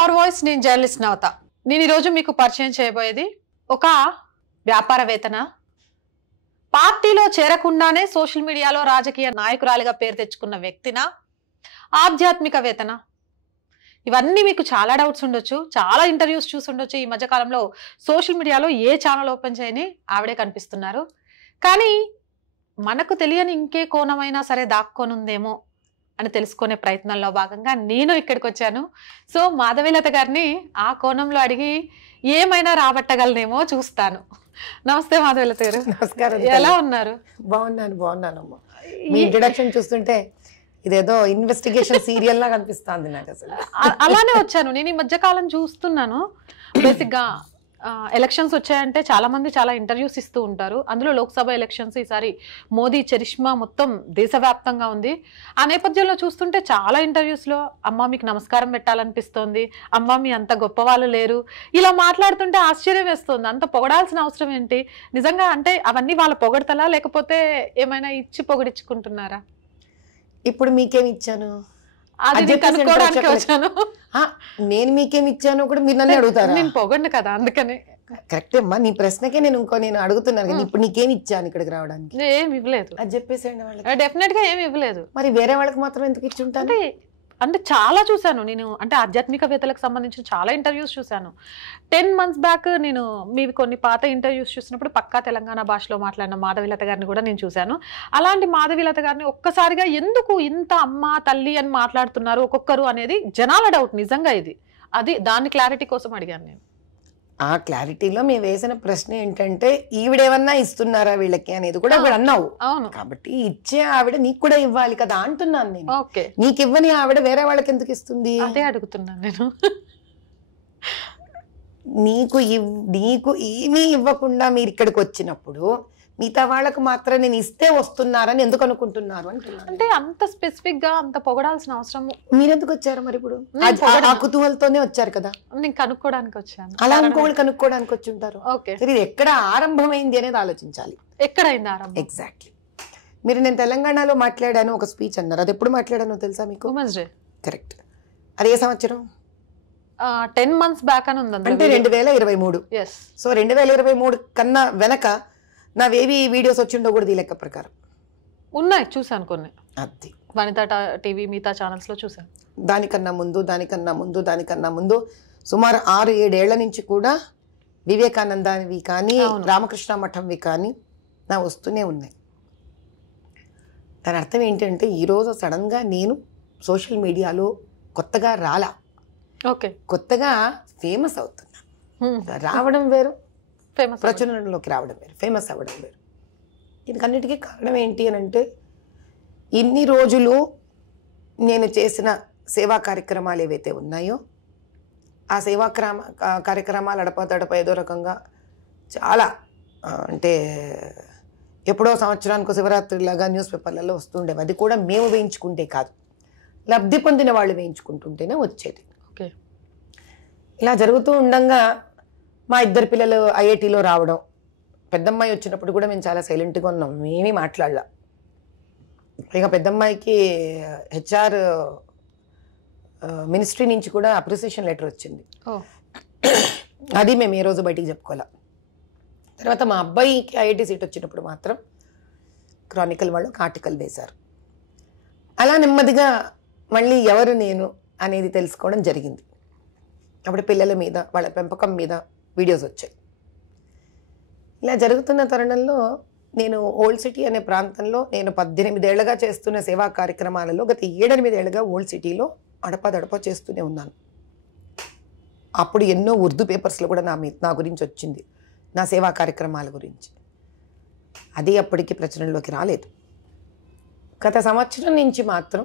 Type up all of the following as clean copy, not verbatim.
Hour voice. నేను journalist నవత. నేను ఈరోజు మీకు పరిచయం చేయబోయేది ఒక వ్యాపారవేత్తన, పార్టీలో చేరకుండానే సోషల్ మీడియాలో రాజకీయ నాయకురాలిగా పేరు తెచ్చుకున్న వ్యక్తిన, ఆధ్యాత్మికవేత్తన. ఇవన్నీ మీకు చాలా డౌట్స్ ఉండొచ్చు, చాలా ఇంటర్వ్యూస్ చూసుండొచ్చు. ఈ మధ్య కాలంలో సోషల్ మీడియాలో ఏ ఛానల్ ఓపెన్ చేయని ఆవిడే కనిపిస్తున్నారు. కానీ మనకు తెలియని ఇంకే కోణమైనా సరే దాక్కోనుందేమో అని తెలుసుకునే ప్రయత్నంలో భాగంగా నేను ఇక్కడికి వచ్చాను. సో మాధవీలత గారిని ఆ కోణంలో అడిగి ఏమైనా రాబట్టగలనేమో చూస్తాను. నమస్తే మాధవీలత గారు. నమస్కారం. ఎలా ఉన్నారు? బాగున్నానమ్మా. మీ ఇంట్రడక్షన్ చూస్తుంటే ఇదేదో ఇన్వెస్టిగేషన్ సీరియల్ లాగా అనిపిస్తుంది నాకు. అసలు అలానే వచ్చాను. నేను ఈ మధ్య కాలం చూస్తున్నాను. బేసిక్ గా ఎలక్షన్స్ వచ్చాయంటే చాలా మంది చాలా ఇంటర్వ్యూస్ ఇస్తూ ఉంటారు. అందులో లోక్సభ ఎలక్షన్స్ ఈసారి మోదీ చరిష్మా మొత్తం దేశవ్యాప్తంగా ఉంది. ఆ నేపథ్యంలో చూస్తుంటే చాలా ఇంటర్వ్యూస్ లో అమ్మ మీకు నమస్కారం పెట్టాలనిపిస్తోంది, అమ్మ మీ అంత గొప్ప వాళ్ళు లేరు, ఇలా మాట్లాడుతుంటే ఆశ్చర్యం వేస్తుంది. అంత పొగడాల్సిన అవసరం ఏంటి? నిజంగా అంటే అవన్నీ వాళ్ళ పొగడతలా లేకపోతే ఏమైనా ఇచ్చి పొగడించుకుంటున్నారా? ఇప్పుడు మీకేమి ఇచ్చాను? అది కనుక్కోవడానికి వచ్చాను. నేను మీకేమి ఇచ్చాను కూడా మీరు నన్ను అడుగుతారా? నేను పొగండి కదా, అందుకని. కరెక్టే అమ్మా, నీ ప్రశ్నకే నేను అడుగుతున్నాను కానీ ఇప్పుడు నీకేమి ఇచ్చాను ఇక్కడికి రావడానికి? ఏమి ఇవ్వలేదు. అది చెప్పేసేయండి వాళ్ళకి. డెఫినెట్ గా ఏమి ఇవ్వలేదు. మరి వేరే వాళ్ళకి మాత్రం ఎందుకు ఇచ్చి ఉంటాను? అంటే చాలా చూసాను నేను. అంటే ఆధ్యాత్మికవేత్తలకు సంబంధించిన చాలా ఇంటర్వ్యూస్ చూశాను. 10 months బ్యాక్ నేను మీవి కొన్ని పాత ఇంటర్వ్యూస్ చూసినప్పుడు పక్కా తెలంగాణ భాషలో మాట్లాడిన మాధవీలత గారిని కూడా నేను చూశాను. అలాంటి మాధవీలత గారిని ఒక్కసారిగా ఎందుకు ఇంత అమ్మ తల్లి అని మాట్లాడుతున్నారు ఒక్కొక్కరు అనేది జనాల డౌట్. నిజంగా ఇది దాని క్లారిటీ కోసం అడిగాను నేను. ఆ క్లారిటీలో మేము వేసిన ప్రశ్న ఏంటంటే ఈవిడేమన్నా ఇస్తున్నారా వీళ్ళకి అనేది కూడా ఆవిడ అన్నావు. అవును, కాబట్టి ఇచ్చే ఆవిడ నీకు కూడా ఇవ్వాలి కదా అంటున్నాను నేను. ఓకే, నీకు ఇవ్వని ఆవిడ వేరే వాళ్ళకి ఎందుకు ఇస్తుంది? అదే అడుగుతున్నాను నేను. నీకు ఏమీ ఇవ్వకుండా మీరు ఇక్కడికి వచ్చినప్పుడు మిగతా వాళ్ళకు మాత్రం నేను ఇస్తే వస్తున్నారని ఎందుకు అనుకుంటున్నారు అంటున్నాను. అంటే అంత స్పెసిఫిక్ గా అంత పొగడాల్సిన అవసరం మీరెందుకు వచ్చారు మరి? ఇప్పుడు ఆ కుతూహలతోనే వచ్చారు కదా. నేను కనుక్కోవడానికి వచ్చాను. అలా ఇంకోళ్ళు కనుక్కోవడానికి వచ్చి ఉంటారు. ఓకే, ఇది ఎక్కడ ఆరంభమైంది అనేది ఆలోచించాలి. ఎక్కడైంది ఆరంభం? ఎగ్జాక్ట్లీ. మీరు నేను తెలంగాణలో మాట్లాడాను ఒక స్పీచ్ అన్నారు. అది ఎప్పుడు మాట్లాడానో తెలుసా మీకు? Women's day. కరెక్ట్. అది ఏ సంవత్సరం? 10 months బ్యాక్ అని ఉంది. అంటే 2023. సో 2023 కన్నా వెనక నావేవి వీడియోస్ వచ్చిండో కూడా ఈ లెక్క ప్రకారం ఉన్నాయి, చూసాను కొన్ని. అది వనితా టీవీ మిగతా ఛానల్స్ లో చూసాను. దానికన్నా ముందు సుమారు 6-7 ఏళ్ల నుంచి కూడా వివేకానందవి కానీ రామకృష్ణ మఠంవి కానీ నా వస్తూనే ఉన్నాయి. దాని అర్థం ఏంటంటే ఈరోజు సడన్ గా నేను సోషల్ మీడియాలో కొత్తగా రాలా, కొత్తగా ఫేమస్ అవుతున్నా. రావడం వేరు, ప్రచురణలోకి రావడం వేరు, ఫేమస్ అవ్వడం వేరు. దీనికన్నిటికీ కారణం ఏంటి అని అంటే ఇన్ని రోజులు నేను చేసిన సేవా కార్యక్రమాలు ఏవైతే ఉన్నాయో ఆ సేవా కార్యక్రమాలు అడపదడప ఏదో రకంగా చాలా అంటే ఎప్పుడో సంవత్సరానికి శివరాత్రిలాగా న్యూస్ పేపర్లలో వస్తుండేవి. అది కూడా మేము వేయించుకుంటే కాదు, లబ్ధి పొందిన వాళ్ళు వేయించుకుంటుంటేనే వచ్చేది. ఇలా జరుగుతూ ఉండగా మా ఇద్దరు పిల్లలు ఐఐటీలో రావడం, పెద్దమ్మాయి వచ్చినప్పుడు కూడా మేము చాలా సైలెంట్గా ఉన్నాం, మేమీ మాట్లాడలా. ఇక పెద్దమ్మాయికి హెచ్ఆర్ మినిస్ట్రీ నుంచి కూడా అప్రిసియేషన్ లెటర్ వచ్చింది. అది మేము ఏ రోజు బయటికి చెప్పుకోలే. తర్వాత మా అబ్బాయికి ఐఐటీ సీట్ వచ్చినప్పుడు మాత్రం క్రానికల్ వాళ్ళు ఒక ఆర్టికల్ వేశారు. అలా నెమ్మదిగా మళ్ళీ ఎవరు నేను అనేది తెలుసుకోవడం జరిగింది. అప్పుడు పిల్లల మీద వాళ్ళ పెంపకం మీద వీడియోస్ వచ్చాయి. ఇలా జరుగుతున్న తరుణంలో నేను ఓల్డ్ సిటీ అనే ప్రాంతంలో నేను 18 ఏళ్లుగా చేస్తున్న సేవా కార్యక్రమాలలో గత 7-8 ఏళ్లుగా ఓల్డ్ సిటీలో అడపదడప చేస్తూనే ఉన్నాను. అప్పుడు ఎన్నో ఉర్దూ పేపర్స్లో కూడా నా గురించి వచ్చింది, నా సేవా కార్యక్రమాల గురించి. అది అప్పటికి ప్రచురణలోకి రాలేదు. గత సంవత్సరం నుంచి మాత్రం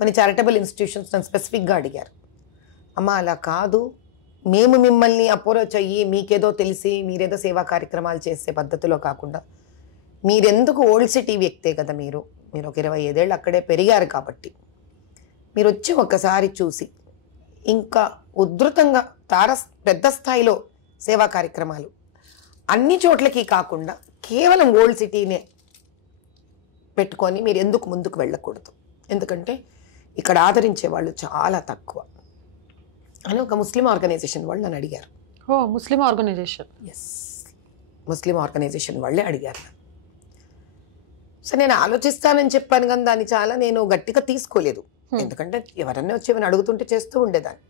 కొన్ని చారిటబుల్ ఇన్స్టిట్యూషన్స్ నన్ను స్పెసిఫిక్గా అడిగారు, అమ్మ అలా కాదు, మేము మిమ్మల్ని అప్రోచ్ అయ్యి మీకేదో తెలిసి మీరేదో సేవా కార్యక్రమాలు చేసే పద్ధతిలో కాకుండా మీరెందుకు ఓల్డ్ సిటీ వ్యక్తే కదా, మీరు ఒక 25 ఏళ్ళు అక్కడే పెరిగారు కాబట్టి మీరు వచ్చి ఒక్కసారి చూసి ఇంకా ఉధృతంగా పెద్ద స్థాయిలో సేవా కార్యక్రమాలు అన్ని చోట్లకి కాకుండా కేవలం ఓల్డ్ సిటీనే పెట్టుకొని మీరు ఎందుకు ముందుకు వెళ్ళకూడదు? ఎందుకంటే ఇక్కడ ఆదరించే వాళ్ళు చాలా తక్కువ. అని ఒక ముస్లిం ఆర్గనైజేషన్ వాళ్ళు నన్ను అడిగారు. ఓ ముస్లిం ఆర్గనైజేషన్? ఎస్, ముస్లిం ఆర్గనైజేషన్ వాళ్ళే అడిగారు. సో నేను ఆలోచిస్తానని చెప్పాను కానీ దాన్ని చాలా నేను గట్టిగా తీసుకోలేదు. ఎందుకంటే ఎవరన్నా వచ్చి ఏమైనా అడుగుతుంటే చేస్తూ ఉండేదాన్ని.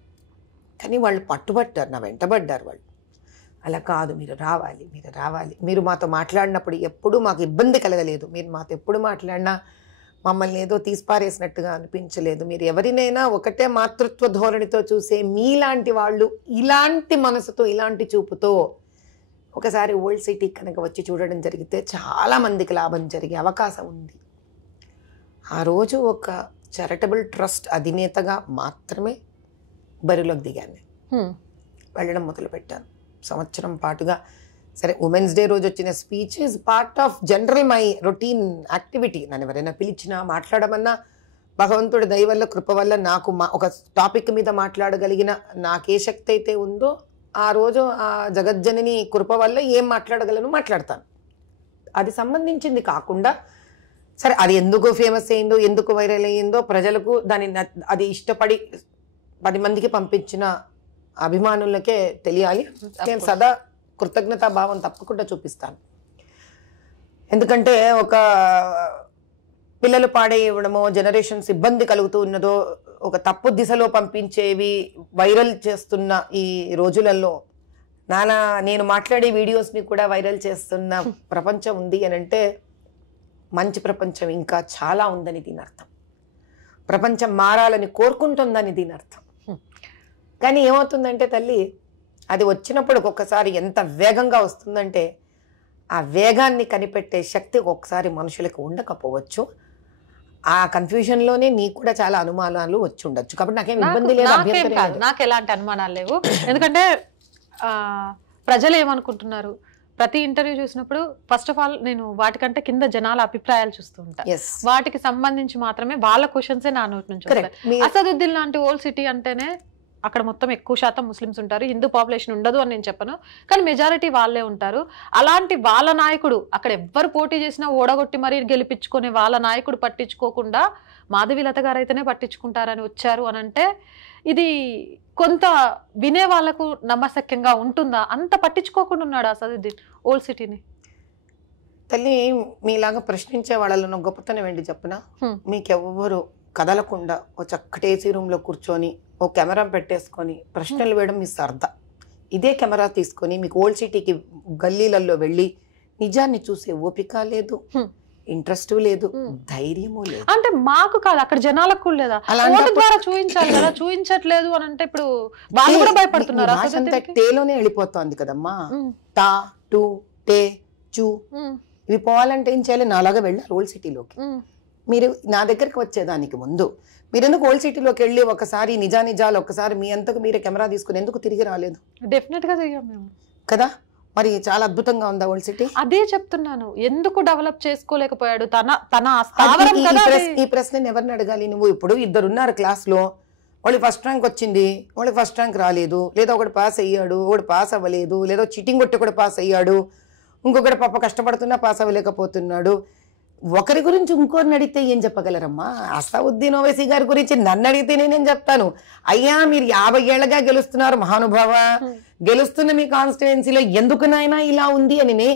కానీ వాళ్ళు పట్టుబట్టారు, నా వెంటబడ్డారు వాళ్ళు. అలా కాదు, మీరు రావాలి, మీరు రావాలి, మీరు మాతో మాట్లాడినప్పుడు ఎప్పుడూ మాకు ఇబ్బంది కలగలేదు, మీరు మాతో ఎప్పుడు మాట్లాడినా మమ్మల్ని ఏదో తీసిపారేసినట్టుగా అనిపించలేదు, మీరు ఎవరినైనా ఒకటే మాతృత్వ ధోరణితో చూసే మీలాంటి వాళ్ళు ఇలాంటి మనసుతో ఇలాంటి చూపుతో ఒకసారి ఓల్డ్ సిటీ కనుక వచ్చి చూడడం జరిగితే చాలా మందికి లాభం జరిగే అవకాశం ఉంది. ఆ రోజు ఒక చారిటబుల్ ట్రస్ట్ అధినేతగా మాత్రమే బరిలోకి దిగాను. వెళ్ళడం మొదలుపెట్టాను. సంవత్సరం పాటుగా సరే ఉమెన్స్ డే రోజు వచ్చిన speech is part of general my routine activity. నన్ను ఎవరైనా పిలిచినా మాట్లాడమన్నా భగవంతుడి దయ వల్ల కృప వల్ల నాకు ఒక టాపిక్ మీద మాట్లాడగలిగిన నాకే శక్తి అయితే ఉందో ఆ రోజు ఆ జగజ్జనని కృప వల్ల ఏం మాట్లాడగలను మాట్లాడతాను. అది సంబంధించింది కాకుండా సరే అది ఎందుకు ఫేమస్ అయిందో ఎందుకు వైరల్ అయ్యిందో ప్రజలకు అది ఇష్టపడి 10 మందికి పంపించిన అభిమానులకే తెలియాలి. నేను సదా కృతజ్ఞతా భావం తప్పకుండా చూపిస్తాను. ఎందుకంటే ఒక పిల్లలు పాడేయడమో జనరేషన్స్ ఇబ్బంది కలుగుతూ ఉన్నదో ఒక తప్పు దిశలో పంపించేవి వైరల్ చేస్తున్న ఈ రోజులలో నేను మాట్లాడే వీడియోస్ని కూడా వైరల్ చేస్తున్న ప్రపంచం ఉంది అని అంటే మంచి ప్రపంచం ఇంకా చాలా ఉందని దీని అర్థం. ప్రపంచం మారాలని కోరుకుంటుందని దీని అర్థం. కానీ ఏమవుతుందంటే తల్లి, అది వచ్చినప్పుడు ఒక్కొక్కసారి ఎంత వేగంగా వస్తుందంటే ఆ వేగాన్ని కనిపెట్టే శక్తి ఒక్కొక్కసారి మనుషులకు ఉండకపోవచ్చు. ఆ కన్ఫ్యూజన్ లోనే నీకు కూడా చాలా అనుమానాలు వచ్చి ఉండొచ్చు. కాబట్టి నాకేం ఇబ్బంది లేదు, నాకు ఎలాంటి అనుమానాలు లేవు. ఎందుకంటే ప్రజలు ఏమనుకుంటున్నారు, ప్రతి ఇంటర్వ్యూ చూసినప్పుడు ఫస్ట్ ఆఫ్ ఆల్ నేను వాటికంటే కింద జనాల అభిప్రాయాలు చూస్తూ ఉంటాను. వాటికి సంబంధించి మాత్రమే వాళ్ళ క్వశ్చన్సే నా నోటి నుంచి వస్తాయి. అసదుద్దీన్ లాంటి ఓల్డ్ సిటీ అంటేనే అక్కడ మొత్తం ఎక్కువ శాతం ముస్లిమ్స్ ఉంటారు, హిందూ పాపులేషన్ ఉండదు అని నేను చెప్పను, కానీ మెజారిటీ వాళ్ళే ఉంటారు. అలాంటి వాళ్ళ నాయకుడు అక్కడ ఎవ్వరు పోటీ చేసినా ఓడగొట్టి మరీ గెలిపించుకునే వాళ్ళ నాయకుడు పట్టించుకోకుండా మాధవీలత గారు అయితేనే పట్టించుకుంటారని వచ్చారు అని అంటే ఇది కొంత వినే వాళ్ళకు నమ్మశక్యంగా ఉంటుందా? అంత పట్టించుకోకుండా ఉన్నాడు అసదుద్దీన్ ఓల్డ్ సిటీని. తల్లి, మీలాగా ప్రశ్నించే వాళ్ళలో గొప్పతనం ఏంటి చెప్పనా? మీకెవ్వరు కదలకుండా ఓ చక్కటి ఏసీ రూమ్లో కూర్చొని ఓ కెమెరా పెట్టేసుకొని ప్రశ్నలు వేయడం మీ సరదా. ఇదే కెమెరా తీసుకొని మీకు ఓల్డ్ సిటీకి గల్లీలలో వెళ్ళి నిజాన్ని చూసే ఓపిక లేదు, ఇంట్రెస్ట్ లేదు, ధైర్యము లేదు. అంటే మాకు కాదు, అక్కడ జనాలకు లేదా ద్వారా చూపించాలి కదా, చూపించట్లేదు అని అంటే ఇప్పుడు వాళ్ళు కూడా భయపడుతున్నారు. టేలోనే వెళ్ళిపోతుంది కదమ్మా. తా టు టే చూ ఇవి పోవాలంటే ఏం చేయాలి? నాలాగా వెళ్ళాలి ఓల్డ్ సిటీలోకి. మీరు నా దగ్గరికి వచ్చేదానికి ముందు మీరెందుకు ఓల్డ్ సిటీలోకి వెళ్ళి ఒకసారి నిజాలు ఒకసారి మీ అంతకు మీరే కెమెరా తీసుకుని ఎందుకు తిరిగి రాలేదు? డెఫినెట్ గా తిరిగాం మేము కదా. మరి చాలా అద్భుతంగా ఉందా ఓల్డ్ సిటీ? అదే చెప్తున్నాను, ఎందుకు డెవలప్ చేసుకోలేకపోయాడు ఈ ప్రశ్న ఎవరిని అడగాలి? నువ్వు ఇప్పుడు 2 ఉన్నారు క్లాస్ లో, వాళ్ళు ఫస్ట్ ర్యాంక్ వచ్చింది, వాళ్ళకి ఫస్ట్ ర్యాంక్ రాలేదు, లేదా ఒకటి పాస్ అయ్యాడు, ఒకటి పాస్ అవ్వలేదు, లేదా చీటింగ్ కొట్టి కూడా పాస్ అయ్యాడు, ఇంకొకటి పాప కష్టపడుతున్నా పాస్ అవ్వలేకపోతున్నాడు. ఒకరి గురించి ఇంకోరిని అడిగితే ఏం చెప్పగలరమ్మా? అసదుద్దీన్ ఓవైసీ గారి గురించి నన్ను అడిగితే నేనేం చెప్తాను? అయ్యా మీరు 50 ఏళ్లగా గెలుస్తున్నారు మహానుభావ, గెలుస్తున్న మీ కాన్స్టిట్యుయెన్సీలో ఎందుకునైనా ఇలా ఉంది అని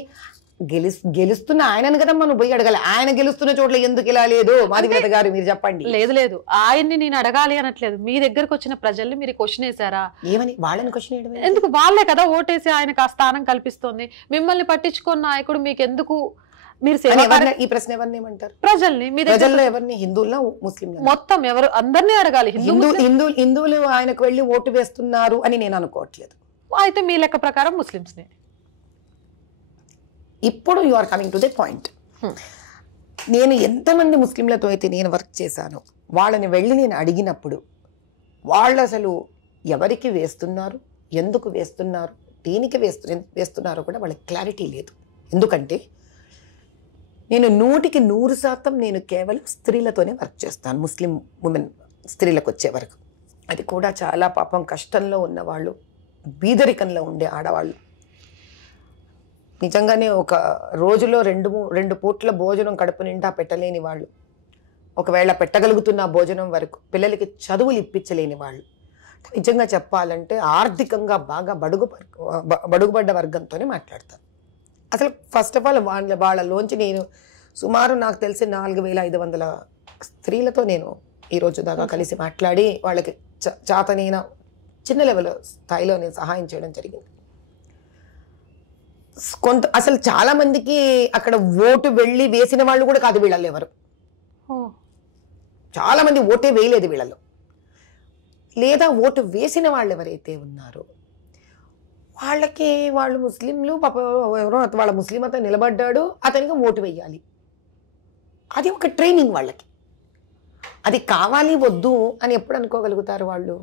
గెలుస్తున్న ఆయనను కదా మనం పోయి అడగాలి. ఆయన గెలుస్తున్న చోట్ల ఎందుకు ఇలా లేదు? మాధవీలత గారు మీరు చెప్పండి. లేదు ఆయన్ని నేను అడగాలి అనట్లేదు, మీ దగ్గరకు వచ్చిన ప్రజల్ని మీరు క్వశ్చన్ వేసారా? ఏమని వాళ్ళని క్వశ్చన్ వేయడం ఎందుకు? వాళ్ళే కదా ఓటేసి ఆయనకు ఆ స్థానం కల్పిస్తోంది. మిమ్మల్ని పట్టించుకున్న నాయకుడు మీకు ఎందుకు? మీరు ఈ ప్రశ్న ఎవరిని ఏమంటారు? ప్రజల్ని. మీ ప్రజల్లో ఎవరిని? హిందువుల ముస్లింల? మొత్తం ఎవరు, అందరినీ అడగాలి. హిందువులు ఆయనకు వెళ్ళి ఓటు వేస్తున్నారు అని నేను అనుకోవట్లేదు. అయితే మీ లెక్క ప్రకారం ముస్లిమ్స్ ని. ఇప్పుడు you are coming to the point. నేను ఎంతమంది ముస్లింలతో అయితే నేను వర్క్ చేశాను, వాళ్ళని వెళ్ళి నేను అడిగినప్పుడు వాళ్ళు అసలు ఎవరికి వేస్తున్నారు, ఎందుకు వేస్తున్నారు, దేనికి వేస్తున్నారో కూడా వాళ్ళకి క్లారిటీ లేదు. ఎందుకంటే నేను 100% నేను కేవలం స్త్రీలతోనే వర్క్ చేస్తాను. ముస్లిం ఉమెన్ స్త్రీలకు వచ్చే వరకు అది కూడా చాలా పాపం కష్టంలో ఉన్నవాళ్ళు, బీదరికంలో ఉండే ఆడవాళ్ళు, నిజంగానే ఒక రోజులో 2 పూట్ల భోజనం కడుపు నిండా పెట్టలేని వాళ్ళు, ఒకవేళ పెట్టగలుగుతున్న భోజనం వరకు పిల్లలకి చదువులు ఇప్పించలేని వాళ్ళు, నిజంగా చెప్పాలంటే ఆర్థికంగా బాగా బడుగుబడ్డ వర్గంతోనే మాట్లాడతాను. అసలు ఫస్ట్ ఆఫ్ ఆల్ వాళ్ళలోంచి నేను సుమారు నాకు తెలిసి 4500 స్త్రీలతో నేను ఈరోజు దాకా కలిసి మాట్లాడి వాళ్ళకి చాతనైన చిన్న లెవెల్ స్థాయిలో నేను సహాయం చేయడం జరిగింది. అసలు చాలా మందికి అక్కడ ఓటు వెళ్ళి వేసిన వాళ్ళు కూడా కాదు వీళ్ళలో ఎవరు. చాలా మంది ఓటే వేయలేదు వీళ్ళలో. లేదా ఓటు వేసిన వాళ్ళు ఎవరైతే ఉన్నారో వాళ్ళకి వాళ్ళు ముస్లింలు పాప ఎవరో వాళ్ళ ముస్లిం అతను నిలబడ్డాడు, అతనికి ఓటు వేయాలి. అది ఒక ట్రైనింగ్ వాళ్ళకి. అది కావాలి వద్దు అని ఎప్పుడు అనుకోగలుగుతారు వాళ్ళు?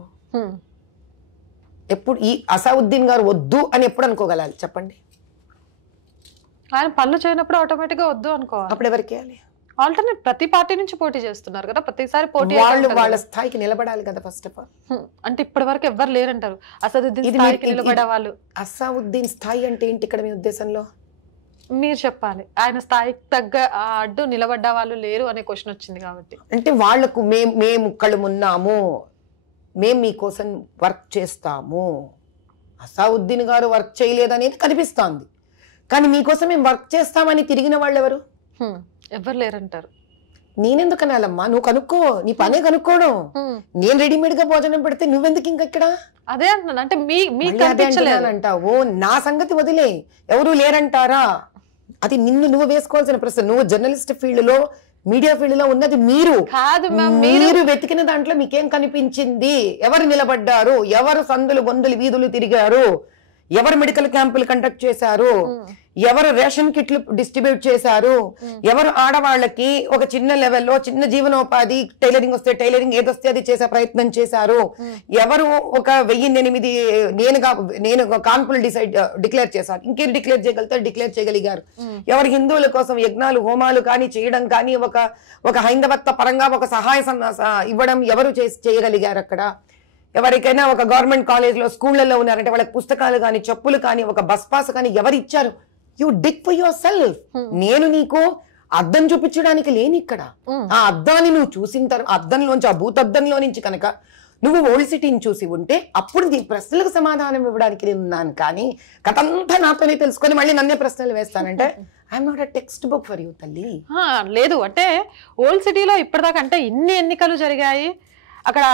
ఎప్పుడు ఈ అసౌద్దీన్ గారు వద్దు అని ఎప్పుడు అనుకోగలాలి చెప్పండి? ఆయన పనులు చేయనప్పుడు ఆటోమేటిక్ గా వద్దు అనుకోవాలి. అప్పుడు ఎవరికి వేయాలి? ఆల్టర్నేట్ ప్రతి పార్టీ నుంచి పోటీ చేస్తున్నారు కదా, ప్రతిసారి పోటీ వాళ్ళు వాళ్ళ స్థాయికి నిలబడాలి కదా ఫస్ట్ ఆఫ్ ఆల్. అంటే ఇప్పటి వరకు ఎవరు లేరంటారు అసదుద్దీన్ స్థాయికి నిలబడే వాళ్ళు. అసదుద్దీన్ స్థాయి అంటే ఏంటి ఇక్కడ మీ ఉద్దేశంలో? మీరు చెప్పాలి. ఆయన స్థాయికి తగ్గ అడ్డు నిలబడ్డ వాళ్ళు లేరు అనే క్వశ్చన్ వచ్చింది కాబట్టి. అంటే వాళ్లకు మేము కళ్ళు ఉన్నాము, మేము మీకోసం వర్క్ చేస్తాము. అసదుద్దీన్ గారు వర్క్ చేయలేదనేది కనిపిస్తోంది, కానీ మీకోసం మేము వర్క్ చేస్తామని తిరిగిన వాళ్ళు ఎవరు? ఎవరు లేరంటారు. నేనెందుకు అనాలమ్మా? నువ్వు కనుక్కో, నీ పనే కనుక్కోవడం. నేను రెడీమేడ్ గా భోజనం పెడితే నువ్వెందుకు ఇంకా ఇక్కడ? అదే అంటున్నాను. అంటే అంటావు నా సంగతి వదిలే, ఎవరు లేరంటారా? అది నువ్వు వేసుకోవాల్సిన ప్రశ్న. నువ్వు జర్నలిస్ట్ ఫీల్డ్ లో, మీడియా ఫీల్డ్ లో ఉన్నది మీరు కాదు. మీరు వెతికిన దాంట్లో మీకేం కనిపించింది? ఎవరు నిలబడ్డారు? ఎవరు సందులు గొంతులు వీధులు తిరిగారు? ఎవరు మెడికల్ క్యాంపులు కండక్ట్ చేశారు? ఎవరు రేషన్ కిట్లు డిస్ట్రిబ్యూట్ చేశారు? ఎవరు ఆడవాళ్ళకి ఒక చిన్న లెవెల్లో చిన్న జీవనోపాధి, టైలరింగ్ వస్తే టైలరింగ్, ఏదొస్తే అది చేసే ప్రయత్నం చేశారు? ఎవరు ఒక 1008 నేను కాన్పులు డిక్లేర్ చేశాను, ఇంకేం డిక్లేర్ చేయగలుగుతారు, డిక్లేర్ చేయగలిగారు? ఎవరు హిందువుల కోసం యజ్ఞాలు హోమాలు కానీ చేయడం కానీ, ఒక హైందవత్వ పరంగా ఒక సహాయ ఇవ్వడం ఎవరు చేయగలిగారు? అక్కడ ఎవరికైనా ఒక గవర్నమెంట్ కాలేజ్ లో స్కూళ్లలో ఉన్నారంటే వాళ్ళకి పుస్తకాలు కానీ, చెప్పులు కానీ, ఒక బస్ పాస్ కానీ ఎవరు ఇచ్చారు? You dig for your self. నేను నీకు అద్దం చూపించడానికి లేని ఇక్కడ. ఆ అద్దాన్ని నువ్వు చూసిన తర్వాత అద్దంలోంచి, ఆ భూతద్దంలో నుంచి కనుక నువ్వు ఓల్డ్ సిటీని చూసి ఉంటే అప్పుడు నీ ప్రశ్నలకు సమాధానం ఇవ్వడానికి నేను ఉన్నాను. కానీ కథంతా నాతోనే తెలుసుకొని మళ్ళీ నన్నే ప్రశ్నలు వేస్తానంటే I'm not a text book for you తల్లి. లేదు అంటే ఓల్డ్ సిటీలో ఇప్పటిదాకా అంటే ఇన్ని ఎన్నికలు జరిగాయి, అక్కడ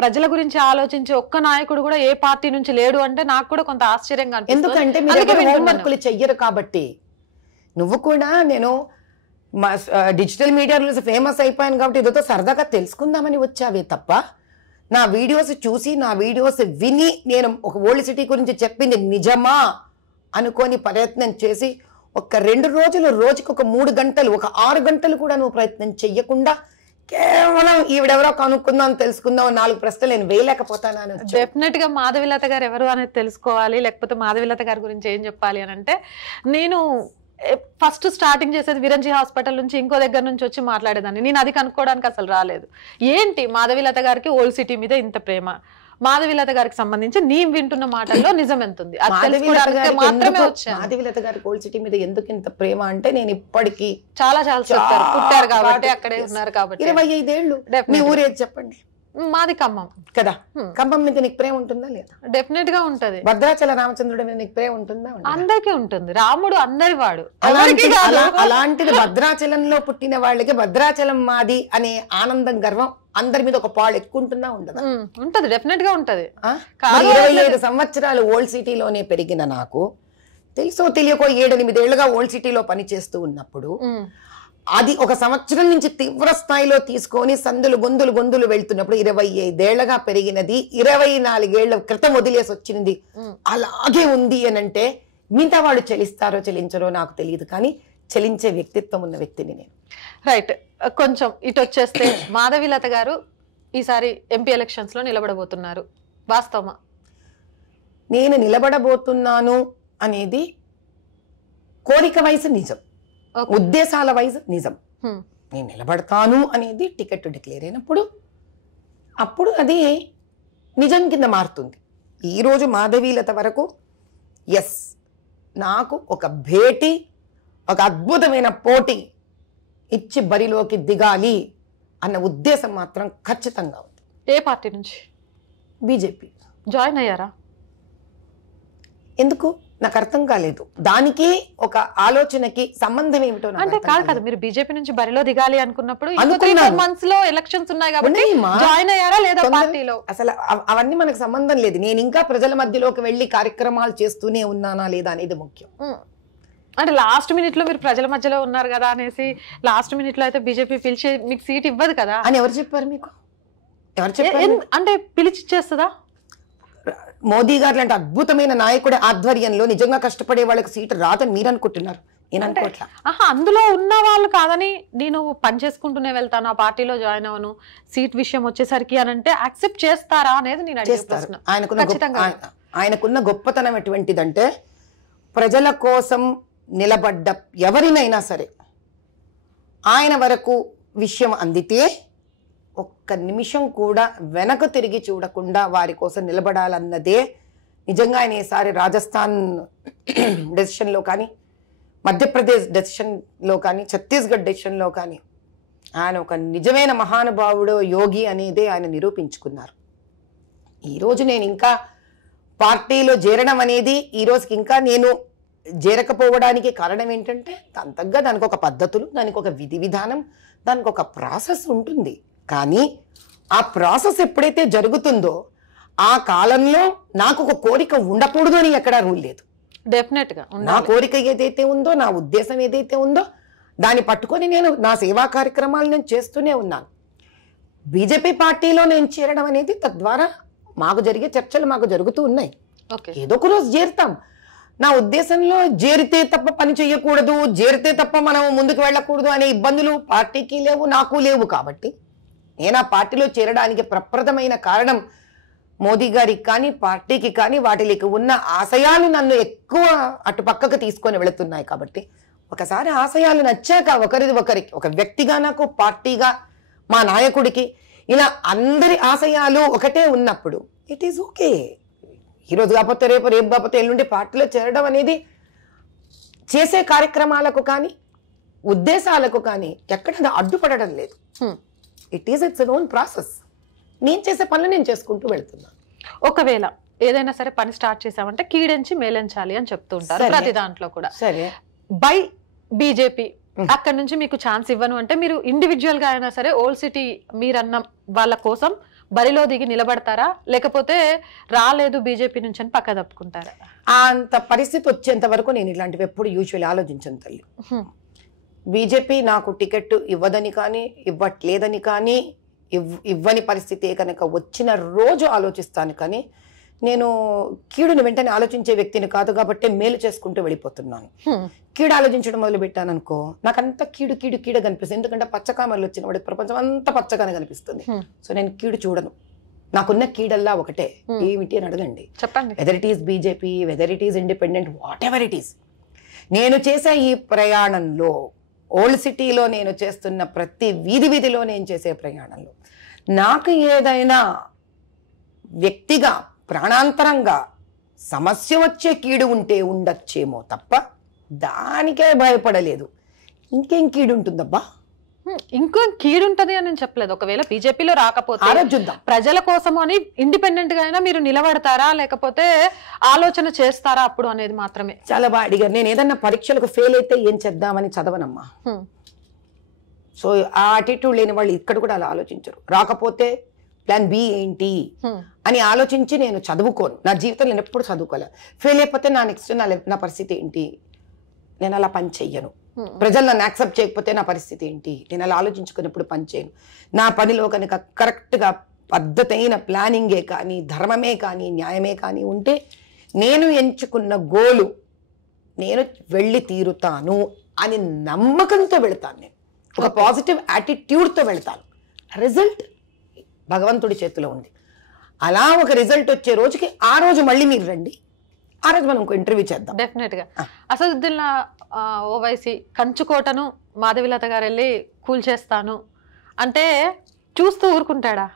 ప్రజల గురించి ఆలోచించి ఒక్క నాయకుడు కూడా ఏ పార్టీ నుంచి లేడు అంటే నాకు కూడా కొంత ఆశ్చర్యంగా అనిపిస్తుంది. ఎందుకంటే మీరు హోంవర్క్లు చెయ్యరు కాబట్టి. నువ్వు కూడా నేను డిజిటల్ మీడియాలో ఫేమస్ అయిపోయాను కాబట్టి ఏదో సరదాగా తెలుసుకుందామని వచ్చావే తప్ప నా వీడియోస్ చూసి, నా వీడియోస్ విని నేను ఒక ఓల్డ్ సిటీ గురించి చెప్పింది నిజమా అనుకొని ప్రయత్నం చేసి ఒక 2 రోజులు, రోజుకి ఒక 3 గంటలు, ఒక 6 గంటలు కూడా నువ్వు ప్రయత్నం చెయ్యకుండా కేవలం ఈవిడెవరో కనుక్కుందాం, తెలుసుకుందాం 4 ప్రశ్నలు నేను వేయలేకపోతాను. డెఫినెట్ గా మాధవిలత గారు ఎవరు అనేది తెలుసుకోవాలి, లేకపోతే మాధవిలత గారి గురించి ఏం చెప్పాలి అని అంటే, నేను ఫస్ట్ స్టార్టింగ్ చేసేది విరంజి హాస్పిటల్ నుంచి ఇంకో దగ్గర నుంచి వచ్చి మాట్లాడేదాన్ని. నేను అది కనుక్కోవడానికి అసలు రాలేదు. ఏంటి మాధవిలత గారికి ఓల్డ్ సిటీ మీద ఇంత ప్రేమ, మాధవిలత గారికి సంబంధించి నీ వింటున్న మాటల్లో నిజం ఎంత ఉంది మాత్రమే వచ్చాను. మాధవిలత గారికి ఓల్డ్ సిటీ మీద ఎందుకు ఇంత ప్రేమ అంటే, నేను ఇప్పటికీ చాలా చెప్తారు, పుట్టారు కాబట్టి, అక్కడే ఉన్నారు కాబట్టి. 25 ఏళ్ళు. మీ ఊరేది చెప్పండి? మాది ఖమ్మం కదా. ఖమ్మం మీద నీకు ప్రేమ ఉంటుందా లేదా? డెఫినెట్ గా ఉంటది. భద్రాచల రామచంద్రుడి మీద నీకు ప్రేమ ఉంటుందా? అందరికీ ఉంటుంది. రాముడు అందరి వాడు. అలాంటిది భద్రాచలంలో పుట్టిన వాళ్ళకి భద్రాచలం మాది అనే ఆనందం, గర్వం అందరి మీద ఒక పాలు ఎక్కువ ఉంటుందా ఉండదా? ఉంటది, డెఫినెట్ గా ఉంటది. 25 సంవత్సరాలు ఓల్డ్ సిటీలోనే పెరిగిన నాకు తెలుసో తెలియకో 7-8 ఏళ్లుగా ఓల్డ్ సిటీలో పనిచేస్తూ ఉన్నప్పుడు అది ఒక సంవత్సరం నుంచి తీవ్ర స్థాయిలో తీసుకొని సందులు గొంతులు వెళ్తున్నప్పుడు 25 ఏళ్లగా పెరిగినది 24 ఏళ్ల క్రితం వదిలేసి వచ్చినది అలాగే ఉంది అని అంటే మిగతా వాళ్ళు చెలిస్తారో చెలించరో నాకు తెలియదు, కానీ చెలించే వ్యక్తిత్వం ఉన్న వ్యక్తిని నేను. రైట్. కొంచెం ఇటు వచ్చేస్తే మాధవిలత గారు ఈసారి ఎంపీ ఎలక్షన్స్ లో నిలబడబోతున్నారు, వాస్తవమా? నేను నిలబడబోతున్నాను అనేది కోరిక వయసు నిజం, ఉద్దేశాల వైజ్ నిజం. నేను నిలబడతాను అనేది టికెట్ డిక్లేర్ అయినప్పుడు అప్పుడు అది నిజం కింద మారుతుంది. ఈరోజు మాధవీలత వరకు ఎస్, నాకు ఒక భేటీ, ఒక అద్భుతమైన పోటీ ఇచ్చి బరిలోకి దిగాలి అన్న ఉద్దేశం మాత్రం ఖచ్చితంగా ఉంది. ఏ పార్టీ నుంచి? బీజేపీ. జాయిన్ అయ్యారా? ఎందుకు నాకు అర్థం కాలేదు. దానికి ఒక ఆలోచనకి సంబంధం ఏమిటో అంటే కాదు కదా, మీరు బీజేపీ నుంచి బరిలో దిగాలి అనుకున్నప్పుడు మంత్స్ లో ఎలక్షన్స్ ఉన్నాయి కాబట్టి జాయిన్ అయ్యారా లేదా పార్టీలో? అసలు అవన్నీ మనకు సంబంధం లేదు. నేను ఇంకా ప్రజల మధ్యలోకి వెళ్ళి కార్యక్రమాలు చేస్తూనే ఉన్నానా లేదా అనేది ముఖ్యం. అంటే లాస్ట్ మినిట్ లో మీరు ప్రజల మధ్యలో ఉన్నారు కదా అనేసి లాస్ట్ మినిట్ లో అయితే బీజేపీ పిలిచి మీకు సీట్ ఇవ్వదు కదా అని ఎవరు చెప్పారు మీకు? ఎవరు చెప్పారు? అంటే పిలిచి ఇచ్చేస్తుందా? మోదీ గారు లాంటి అద్భుతమైన నాయకుడి ఆధ్వర్యంలో నిజంగా కష్టపడే వాళ్ళకి సీట్ రాదని మీరు అనుకుంటున్నారు, నేను అనుకోవట్లా. అందులో ఉన్న వాళ్ళు కాదని నేను పని చేసుకుంటూనే వెళ్తాను, ఆ పార్టీలో జాయిన్ అవను, సీట్ విషయం వచ్చేసరికి అని అంటే యాక్సెప్ట్ చేస్తారా అనేది నేను అడిగేస్తాను. ఆయనకున్న గొప్పతనం ఎటువంటిదంటే ప్రజల కోసం నిలబడ్డ ఎవరినైనా సరే ఆయన వరకు విషయం అందితే ఒక్క నిమిషం కూడా వెనక తిరిగి చూడకుండా వారి కోసం నిలబడాలన్నదే నిజంగా ఆయన ఈసారి రాజస్థాన్ డెసిషన్లో కానీ, మధ్యప్రదేశ్ డెసిషన్లో కానీ, ఛత్తీస్గఢ్ డెసిషన్లో కానీ ఆయన ఒక నిజమైన మహానుభావుడు, యోగి అనేదే ఆయన నిరూపించుకున్నారు. ఈరోజు నేను ఇంకా పార్టీలో చేరడం అనేది ఈ రోజుకి ఇంకా నేను చేరకపోవడానికి కారణం ఏంటంటే దాని తగ్గ దానికి ఒక పద్ధతులు, దానికి ఒక విధి విధానం, దానికి ఒక ప్రాసెస్ ఉంటుంది. కానీ ఆ ప్రాసెస్ ఎప్పుడైతే జరుగుతుందో ఆ కాలంలో నాకు ఒక కోరిక ఉండకూడదు అని ఎక్కడా రూల్ లేదు. డెఫినెట్ గా నా కోరిక ఏదైతే ఉందో, నా ఉద్దేశం ఏదైతే ఉందో దాన్ని పట్టుకొని నేను నా సేవా కార్యక్రమాలు నేను చేస్తూనే ఉన్నాను. బీజేపీ పార్టీలో నేను చేరడం అనేది తద్వారా మాకు జరిగే చర్చలు మాకు జరుగుతూ ఉన్నాయి. ఏదో ఒక రోజు చేరుతాం. నా ఉద్దేశంలో చేరితే తప్ప పని చేయకూడదు, చేరితే తప్ప మనం ముందుకు వెళ్ళకూడదు అనే ఇబ్బందులు పార్టీకి లేవు, నాకు లేవు. కాబట్టి నేను ఆ పార్టీలో చేరడానికి ప్రప్రథమైన కారణం మోదీ గారికి కానీ పార్టీకి కానీ వాటికి ఉన్న ఆశయాలు నన్ను ఎక్కువ అటు పక్కకు తీసుకొని వెళుతున్నాయి. కాబట్టి ఒకసారి ఆశయాలు నచ్చాక ఒకరికి ఒక వ్యక్తిగా నాకు, పార్టీగా, మా నాయకుడికి ఇలా అందరి ఆశయాలు ఒకటే ఉన్నప్పుడు ఇట్ ఈజ్ ఓకే. ఈరోజు కాకపోతే రేపు, రేపు కాకపోతే ఎల్లుండి పార్టీలో చేరడం అనేది చేసే కార్యక్రమాలకు కానీ ఉద్దేశాలకు కానీ ఎక్కడ అడ్డుపడడం లేదు. It is its own process. నేను చేసే పనులు నేను చేసుకుంటూ వెళ్తున్నాను. ఒకవేళ ఏదైనా సరే పని స్టార్ట్ చేసామంటే కీడించి మేలించాలి అని చెప్తూ ఉంటారు ప్రతి దాంట్లో కూడా. సరే, బై బీజేపీ అక్కడ నుంచి మీకు ఛాన్స్ ఇవ్వను అంటే మీరు ఇండివిజువల్ గా అయినా సరే ఓల్డ్ సిటీ మీరన్న వాళ్ళ కోసం బరిలో దిగి నిలబడతారా, లేకపోతే రాలేదు బీజేపీ నుంచి అని పక్క తప్పుకుంటారా? అంత పరిస్థితి వచ్చేంత వరకు నేను ఇలాంటివి ఎప్పుడు యూజువల్లీ ఆలోచించను తల్లి. బీజేపీ నాకు టికెట్ ఇవ్వదని కానీ, ఇవ్వట్లేదని కానీ, ఇవ్వని పరిస్థితి కనుక వచ్చిన రోజు ఆలోచిస్తాను. కానీ నేను కీడుని వెంటనే ఆలోచించే వ్యక్తిని కాదు కాబట్టి మేలు చేసుకుంటూ వెళ్ళిపోతున్నాను. కీడు ఆలోచించడం మొదలు పెట్టాను అనుకో, నాకంతా కీడు కనిపిస్తుంది. ఎందుకంటే పచ్చకామర్లు వచ్చిన వాడికి ప్రపంచం అంతా పచ్చగానే కనిపిస్తుంది. సో నేను కీడు చూడను. నాకున్న కీడల్లా ఒకటే, ఏమిటి అని అడగండి. చెప్పండి. Whether it is BJP, whether it is independent, what ever it is, నేను చేసే ఈ ప్రయాణంలో, ఓల్డ్ సిటీలో నేను చేస్తున్న ప్రతి వీధిలో నేను చేసే ప్రయాణంలో నాకు ఏదైనా వ్యక్తిగా ప్రాణాంతరంగా సమస్య వచ్చే కీడు ఉంటే ఉండొచ్చేమో తప్ప దానికే భయపడలేదు. ఇంకేం కీడు ఉంటుందబ్బా? ఇంకో కీడు ఉంటది అని నేను చెప్పలేదు. ఒకవేళ బీజేపీలో రాకపోతే ప్రజల కోసము అని ఇండిపెండెంట్ గా అయినా మీరు నిలబడతారా, లేకపోతే ఆలోచన చేస్తారా అప్పుడు అనేది మాత్రమే. చాలా బాగా అడిగారు. నేను ఏదన్నా పరీక్షలకు ఫెయిల్ అయితే ఏం చేద్దామని చదవనమ్మా. సో ఆ అటిట్యూడ్ లేని వాళ్ళు ఇక్కడ కూడా అలా ఆలోచించరు. రాకపోతే ప్లాన్ బి ఏంటి అని ఆలోచించి నేను చదువుకోను. నా జీవితంలో నేను ఎప్పుడు చదువుకోలే. ఫెయిల్ అయిపోతే నా నెక్స్ట్ నా పరిస్థితి ఏంటి, నేను అలా పని చెయ్యను. ప్రజలు నన్ను యాక్సెప్ట్ చేయకపోతే నా పరిస్థితి ఏంటి, నేను అలా ఆలోచించుకున్నప్పుడు పని చేయను. నా పనిలో కనుక కరెక్ట్గా పద్ధతైన ప్లానింగే కానీ, ధర్మమే కానీ, న్యాయమే కానీ ఉంటే నేను ఎంచుకున్న గోలు నేను వెళ్ళి తీరుతాను అని నమ్మకంతో వెళతాను. నేను ఒక పాజిటివ్ యాటిట్యూడ్తో వెళ్తాను. రిజల్ట్ భగవంతుడి చేతిలో ఉంది. అలా ఒక రిజల్ట్ వచ్చే రోజుకి ఆ రోజు మళ్ళీ మీరు రండి, ఆ రోజు మనం ఇంకో ఇంటర్వ్యూ చేద్దాం. డెఫినెట్ గా. అసదుద్దీన్ ఓవైసీ కంచుకోటను మాధవిలత గారు వెళ్ళి కూల్చేస్తాను అంటే చూస్తూ ఊరుకుంటాడా?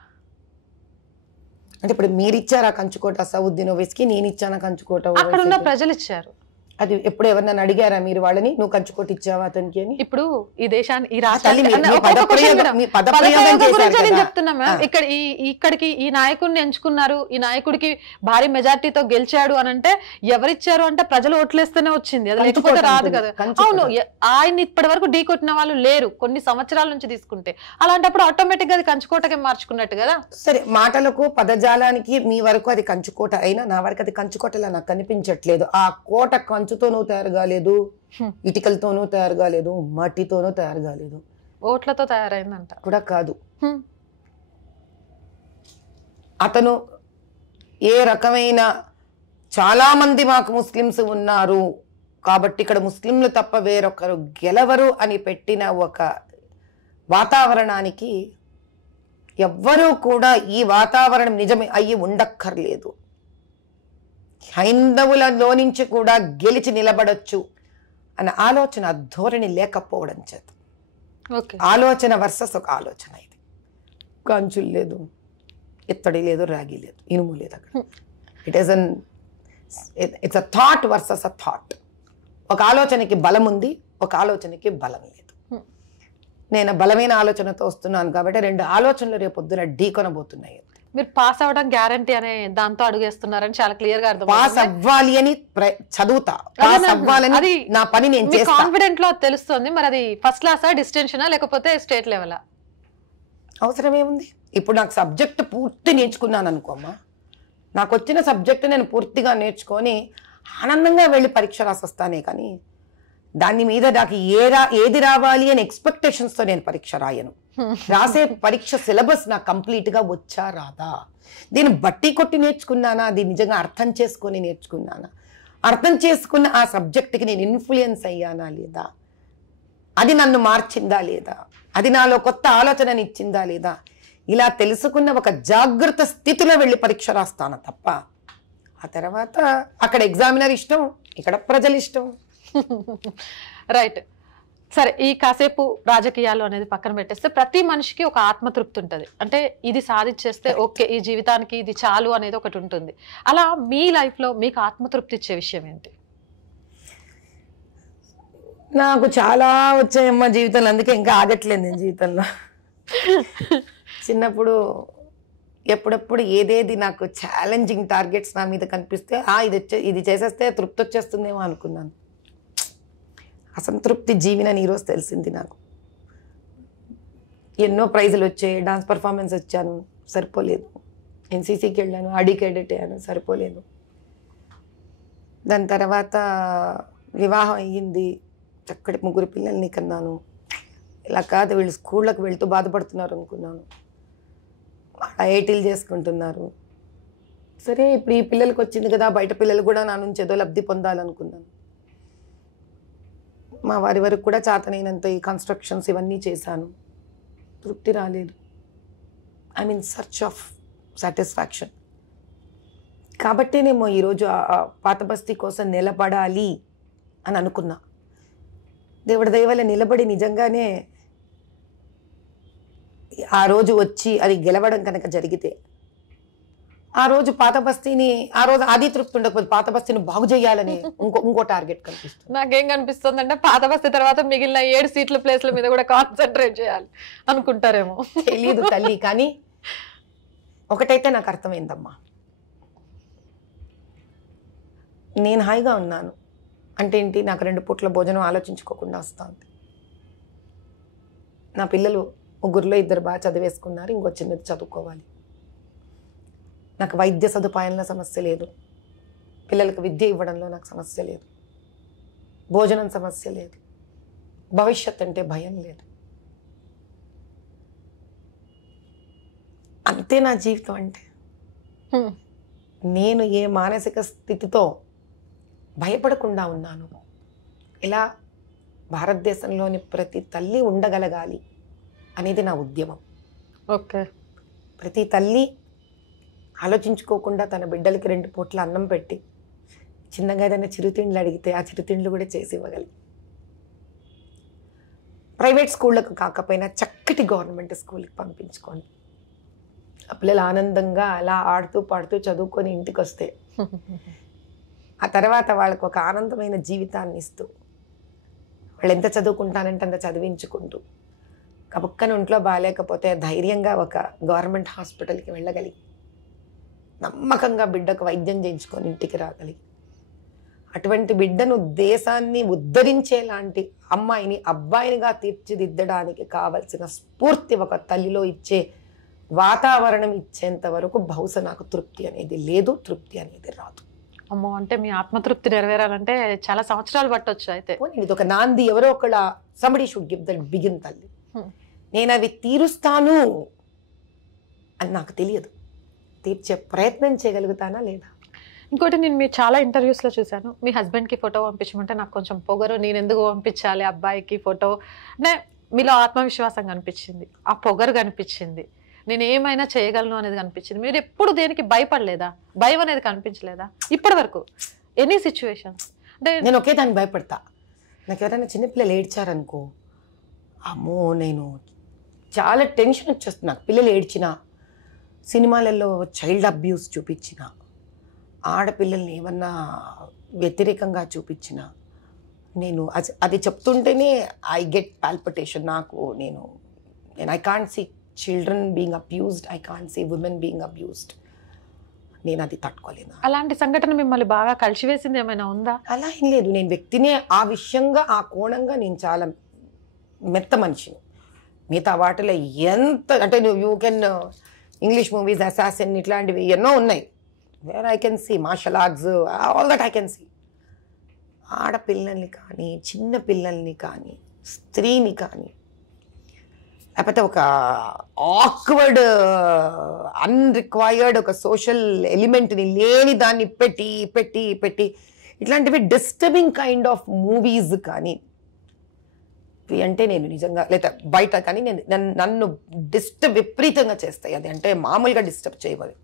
అంటే ఇప్పుడు మీరు ఇచ్చారా కంచుకోట అసదుద్దీన్ ఓవైసీకి, నేను ఇచ్చానా కంచుకోట? అక్కడ ఉన్న ప్రజలు ఇచ్చారు. అది ఎప్పుడు ఎవరినైనా అడిగారా మీరు వాళ్ళని, నువ్వు కంచుకోటి ఇచ్చావా అతనికి అని? ఇప్పుడు ఈ దేశాన్ని ఈ తల్లి రాష్ట్రాన్ని మీ పదప్రయోగం చేశారు కదా. చెప్తున్నా మ్యామ్. ఇక్కడికి ఈ నాయకుడిని ఎంచుకున్నారు, ఈ నాయకుడికి భారీ మెజార్టీతో గెలిచాడు అని అంటే ఎవరిచ్చారు అంటే ప్రజలు ఓట్లేస్తేనే వచ్చింది, అది లేకపోతే రాదు కదా. అవును, ఆయన్ని ఇప్పటి వరకు ఢీ కొట్టిన వాళ్ళు లేరు కొన్ని సంవత్సరాల నుంచి తీసుకుంటే. అలాంటప్పుడు ఆటోమేటిక్ గా అది కంచుకోటకే మార్చుకున్నట్టు కదా. సరే, మాటలకు పదజాలానికి మీ వరకు అది కంచుకోట అయినా నా వరకు అది కంచుకోటలా నాకు కనిపించట్లేదు. ఆ కోట కంచుతోనూ తయారు కాలేదు, ఇటుకలతోనూ తయారు కాలేదు, మట్టితోనూ తయారు కాలేదు, ఓట్లతో తయారైందంట కూడా కాదు. అతను ఏ రకమైన చాలా మంది మాకు ముస్లిమ్స్ ఉన్నారు కాబట్టి ఇక్కడ ముస్లింలు తప్ప వేరొకరు గెలవరు అని పెట్టిన ఒక వాతావరణానికి ఎవ్వరూ కూడా ఈ వాతావరణం నిజమే అయ్యి ఉండక్కర్లేదు. హైందవులలో నుంచి కూడా గెలిచి నిలబడొచ్చు అన్న ఆలోచన ధోరణి లేకపోవడం చేత ఆలోచన వర్సెస్ ఒక ఆలోచన. ఇది కంచులు లేదు, ఇత్తడి లేదు, రాగి లేదు, ఇనుము లేదు. అక్కడ it's a thought versus a thought. ఒక ఆలోచనకి బలం ఉంది, ఒక ఆలోచనకి బలం లేదు. నేను బలమైన ఆలోచనతో వస్తున్నాను కాబట్టి రెండు ఆలోచనలు రేపు పొద్దున ఢీకొనబోతున్నాయి. మీరు పాస్ అవ్వడం గ్యారంటీ అనే దాంతో అడుగేస్తున్నారని చాలా క్లియర్ గా అర్థం. పాస్ అవ్వాలి అని చదువుతా, పాస్ అవ్వాలని నా పని నేను చేస్తా. కాన్ఫిడెంట్ లో తెలుస్తుంది. మరి అది ఫస్ట్ క్లాసా, డిస్టింక్షనా, లేకపోతే స్టేట్ లెవెలా? అవసరం ఏముంది? ఇప్పుడు నాకు సబ్జెక్ట్ పూర్తి నేర్చుకున్నాను అనుకోమ్మా, నాకు వచ్చిన సబ్జెక్ట్ నేను పూర్తిగా నేర్చుకొని ఆనందంగా వెళ్ళి పరీక్ష రాసి వస్తానే కానీ దాని మీద నాకు ఏది రావాలి అని ఎక్స్పెక్టేషన్స్తో నేను పరీక్ష రాయను. రాసే పరీక్ష సిలబస్ నాకు కంప్లీట్గా వచ్చా రాదా, దీన్ని బట్టి కొట్టి నేర్చుకున్నానా, అది నిజంగా అర్థం చేసుకొని నేర్చుకున్నానా, అర్థం చేసుకున్న ఆ సబ్జెక్ట్కి నేను ఇన్ఫ్లుయెన్స్ అయ్యానా లేదా, అది నన్ను మార్చిందా లేదా, అది నాలో కొత్త ఆలోచనని ఇచ్చిందా లేదా, ఇలా తెలుసుకున్న ఒక జాగ్రత్త స్థితిలో వెళ్ళి పరీక్ష రాస్తాను తప్ప ఆ తర్వాత అక్కడ ఎగ్జామినర్ ఇష్టం, ఇక్కడ ప్రజలు ఇష్టం. రైట్. సరే, ఈ కాసేపు రాజకీయాలు అనేది పక్కన పెట్టేస్తే ప్రతి మనిషికి ఒక ఆత్మతృప్తి ఉంటుంది. అంటే ఇది సాధించేస్తే ఓకే, ఈ జీవితానికి ఇది చాలు అనేది ఒకటి ఉంటుంది. అలా మీ లైఫ్లో మీకు ఆత్మతృప్తి ఇచ్చే విషయం ఏంటి? నాకు చాలా వచ్చాయమ్మా జీవితంలో, అందుకే ఇంకా ఆగట్లేదు నేను జీవితంలో. చిన్నప్పుడు ఎప్పుడప్పుడు ఏదేది నాకు ఛాలెంజింగ్ టార్గెట్స్ నా మీద కనిపిస్తే ఇది చేసేస్తే తృప్తి వచ్చేస్తుందేమో అనుకున్నాను. అసంతృప్తి జీవినని ఈరోజు తెలిసింది నాకు. ఎన్నో ప్రైజులు వచ్చాయి, డాన్స్ పర్ఫార్మెన్స్ వచ్చాను, సరిపోలేదు. ఎన్సీసీకి వెళ్ళాను, ఆడీకి ఎడిట్ అయ్యాను, సరిపోలేదు. దాని తర్వాత వివాహం అయ్యింది, చక్కటి 3 పిల్లల్ని కన్నాను. ఇలా కాదు, వీళ్ళు స్కూళ్ళకి వెళ్తూ బాధపడుతున్నారు అనుకున్నాను. ఐఐటీలు చేసుకుంటున్నారు. సరే, ఇప్పుడు ఈ పిల్లలకి వచ్చింది కదా, బయట పిల్లలు కూడా నా నుంచి ఏదో లబ్ధి పొందాలనుకున్నాను. మా వారి వరకు కూడా చేతనైనంత ఈ కన్స్ట్రక్షన్స్ ఇవన్నీ చేశాను, తృప్తి రాలేదు. I mean search of satisfaction. కాబట్టేనేమో ఈరోజు ఆ పాత బస్తీ కోసం నిలబడాలి అని అనుకున్నా. దేవుడి దయ వల్ల నిలబడి నిజంగానే ఆ రోజు వచ్చి అది గెలవడం కనుక జరిగితే ఆ రోజు పాత బస్తీని, ఆ రోజు అది తృప్తి ఉండకపోతే పాత బస్తీని బాగు చేయాలని ఇంకో టార్గెట్ కనిపిస్తుంది. నాకేం కనిపిస్తుంది అంటే పాత బస్తీ తర్వాత మిగిలిన 7 సీట్ల ప్లేస్ల మీద కూడా కాన్సన్ట్రేట్ చేయాలి అనుకుంటారేమో, తెలీదు తల్లి. కానీ ఒకటైతే నాకు అర్థమైందమ్మా, నేను హాయిగా ఉన్నాను అంటే ఏంటి, నాకు 2 పూట్ల భోజనం ఆలోచించుకోకుండా వస్తుంది. నా పిల్లలు 3లో 2 బాగా చదివేసుకున్నారు, ఇంకో చిన్నది చదువుకోవాలి. నాకు వైద్య సదుపాయంలో సమస్య లేదు, పిల్లలకు విద్య ఇవ్వడంలో నాకు సమస్య లేదు, భోజనం సమస్య లేదు, భవిష్యత్ అంటే భయం లేదు. అంతే నా జీవితం అంటే. నేను ఏ మానసిక స్థితితో భయపడకుండా ఉన్నాను, ఇలా భారతదేశంలోని ప్రతి తల్లి ఉండగలగాలి అనేది నా ఉద్యమం. ఓకే. ప్రతి తల్లి ఆలోచించుకోకుండా తన బిడ్డలకి 2 పూట్ల అన్నం పెట్టి చిన్నగా ఏదైనా చిరుతిండ్లు అడిగితే ఆ చిరుతిండ్లు కూడా చేసి ఇవ్వగలిగి, ప్రైవేట్ స్కూళ్ళకు కాకపోయినా చక్కటి గవర్నమెంట్ స్కూల్కి పంపించుకోండి. ఆ పిల్లలు ఆనందంగా అలా ఆడుతూ పాడుతూ చదువుకొని ఇంటికి వస్తే ఆ తర్వాత వాళ్ళకు ఒక ఆనందమైన జీవితాన్ని ఇస్తూ వాళ్ళు ఎంత చదువుకుంటానంటే అంత చదివించుకుంటూ కబుక్కన ఒంట్లో బాగాలేకపోతే ధైర్యంగా ఒక గవర్నమెంట్ హాస్పిటల్కి వెళ్ళగలిగి నమ్మకంగా బిడ్డకు వైద్యం చేయించుకొని ఇంటికి రాగలిగి అటువంటి బిడ్డను దేశాన్ని ఉద్ధరించేలాంటి అమ్మాయిని అబ్బాయినిగా తీర్చిదిద్దడానికి కావలసిన స్ఫూర్తి ఒక తల్లిలో ఇచ్చే వాతావరణం ఇచ్చేంత వరకు బహుశా నాకు తృప్తి అనేది లేదు, తృప్తి అనేది రాదు. అమ్మో, అంటే మీ ఆత్మతృప్తి నెరవేరాలంటే చాలా సంవత్సరాలు పట్టొచ్చు. అయితే ఇది ఒక నాంది, ఎవరో ఒకళ్ళ somebody should give that begin తల్లి. నేను అవి తీరుస్తాను అని నాకు తెలియదు, తీర్చే ప్రయత్నం చేయగలుగుతానా లేదా. ఇంకోటి, నేను మీరు చాలా ఇంటర్వ్యూస్లో చూశాను, మీ హస్బెండ్కి ఫోటో పంపించమంటే నాకు కొంచెం పొగరు, నేను ఎందుకు పంపించాలి అబ్బాయికి ఫోటో, అంటే మీలో ఆత్మవిశ్వాసం కనిపించింది, ఆ పొగరు కనిపించింది, నేను ఏమైనా చేయగలను అనేది కనిపించింది. మీరు ఎప్పుడు దేనికి భయపడలేదా? భయం అనేది కనిపించలేదా ఇప్పటి వరకు? ఎనీ సిచ్యువేషన్స్ అంటే నేను ఒకే దానికి భయపడతా. నాకు ఎవరైనా చిన్నపిల్లలు ఏడ్చారనుకో, అమ్మో నేను చాలా టెన్షన్ వచ్చేస్తుంది. నాకు పిల్లలు ఏడ్చిన, సినిమాలలో చైల్డ్ అబ్యూస్ చూపించిన, ఆడపిల్లల్ని ఏమన్నా వ్యతిరేకంగా చూపించిన, నేను అది చెప్తుంటేనే ఐ గెట్ పాల్పిటేషన్. నేను I can't see children being abused, I can't see women being abused. నేను అది తట్టుకోలేను. అలాంటి సంఘటన మిమ్మల్ని బాగా కలిసివేసింది ఏమైనా ఉందా? అలా ఏం లేదు. నేను వ్యక్తినే ఆ విషయంగా, ఆ కోణంగా నేను చాలా మెత్త మనిషిని. మిగతా వాటిలో ఎంత అంటే you can English movies, assassin ఇట్లాంటివి ఎన్నో ఉన్నాయి, where I can see martial arts, all that I can see. ఆడపిల్లల్ని కానీ, చిన్న పిల్లల్ని కానీ, స్త్రీని కానీ, లేకపోతే ఒక ఆక్వర్డ్ అన్రిక్వైర్డ్ ఒక సోషల్ ఎలిమెంట్ని లేని దాన్ని పెట్టి ఇట్లాంటివి డిస్టర్బింగ్ కైండ్ ఆఫ్ మూవీస్ కానీ అంటే నేను నిజంగా లేదా బయట కానీ నన్ను విపరీతంగా చేస్తాయి. అది అంటే మామూలుగా డిస్టర్బ్ చేయవాలి.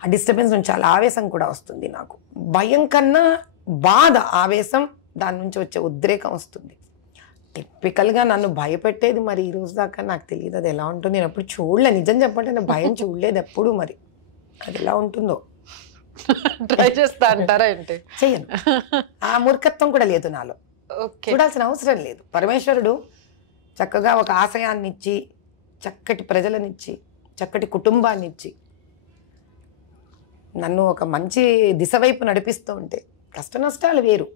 ఆ డిస్టర్బెన్స్ నుంచి చాలా ఆవేశం కూడా వస్తుంది. నాకు భయం కన్నా బాధ, ఆవేశం, దాని నుంచి వచ్చే ఉద్రేకం వస్తుంది. టిపికల్గా నన్ను భయపెట్టేది మరి ఈ రోజు దాకా నాకు తెలియదు అది ఎలా ఉంటుంది. నేను ఎప్పుడు చూడలే, నిజం చెప్పంటే నేను భయం చూడలేదు ఎప్పుడు. మరి అది ఎలా ఉంటుందో ట్రై చేస్తా అంటారా ఏంటి? చెయ్యను. ఆ మూర్ఖత్వం కూడా లేదు నాలో, చూడాల్సిన అవసరం లేదు. పరమేశ్వరుడు చక్కగా ఒక ఆశయాన్ని ఇచ్చి, చక్కటి ప్రజలనిచ్చి, చక్కటి కుటుంబాన్ని ఇచ్చి, నన్ను ఒక మంచి దిశ వైపు నడిపిస్తూ ఉంటే కష్ట నష్టాలు వేరు.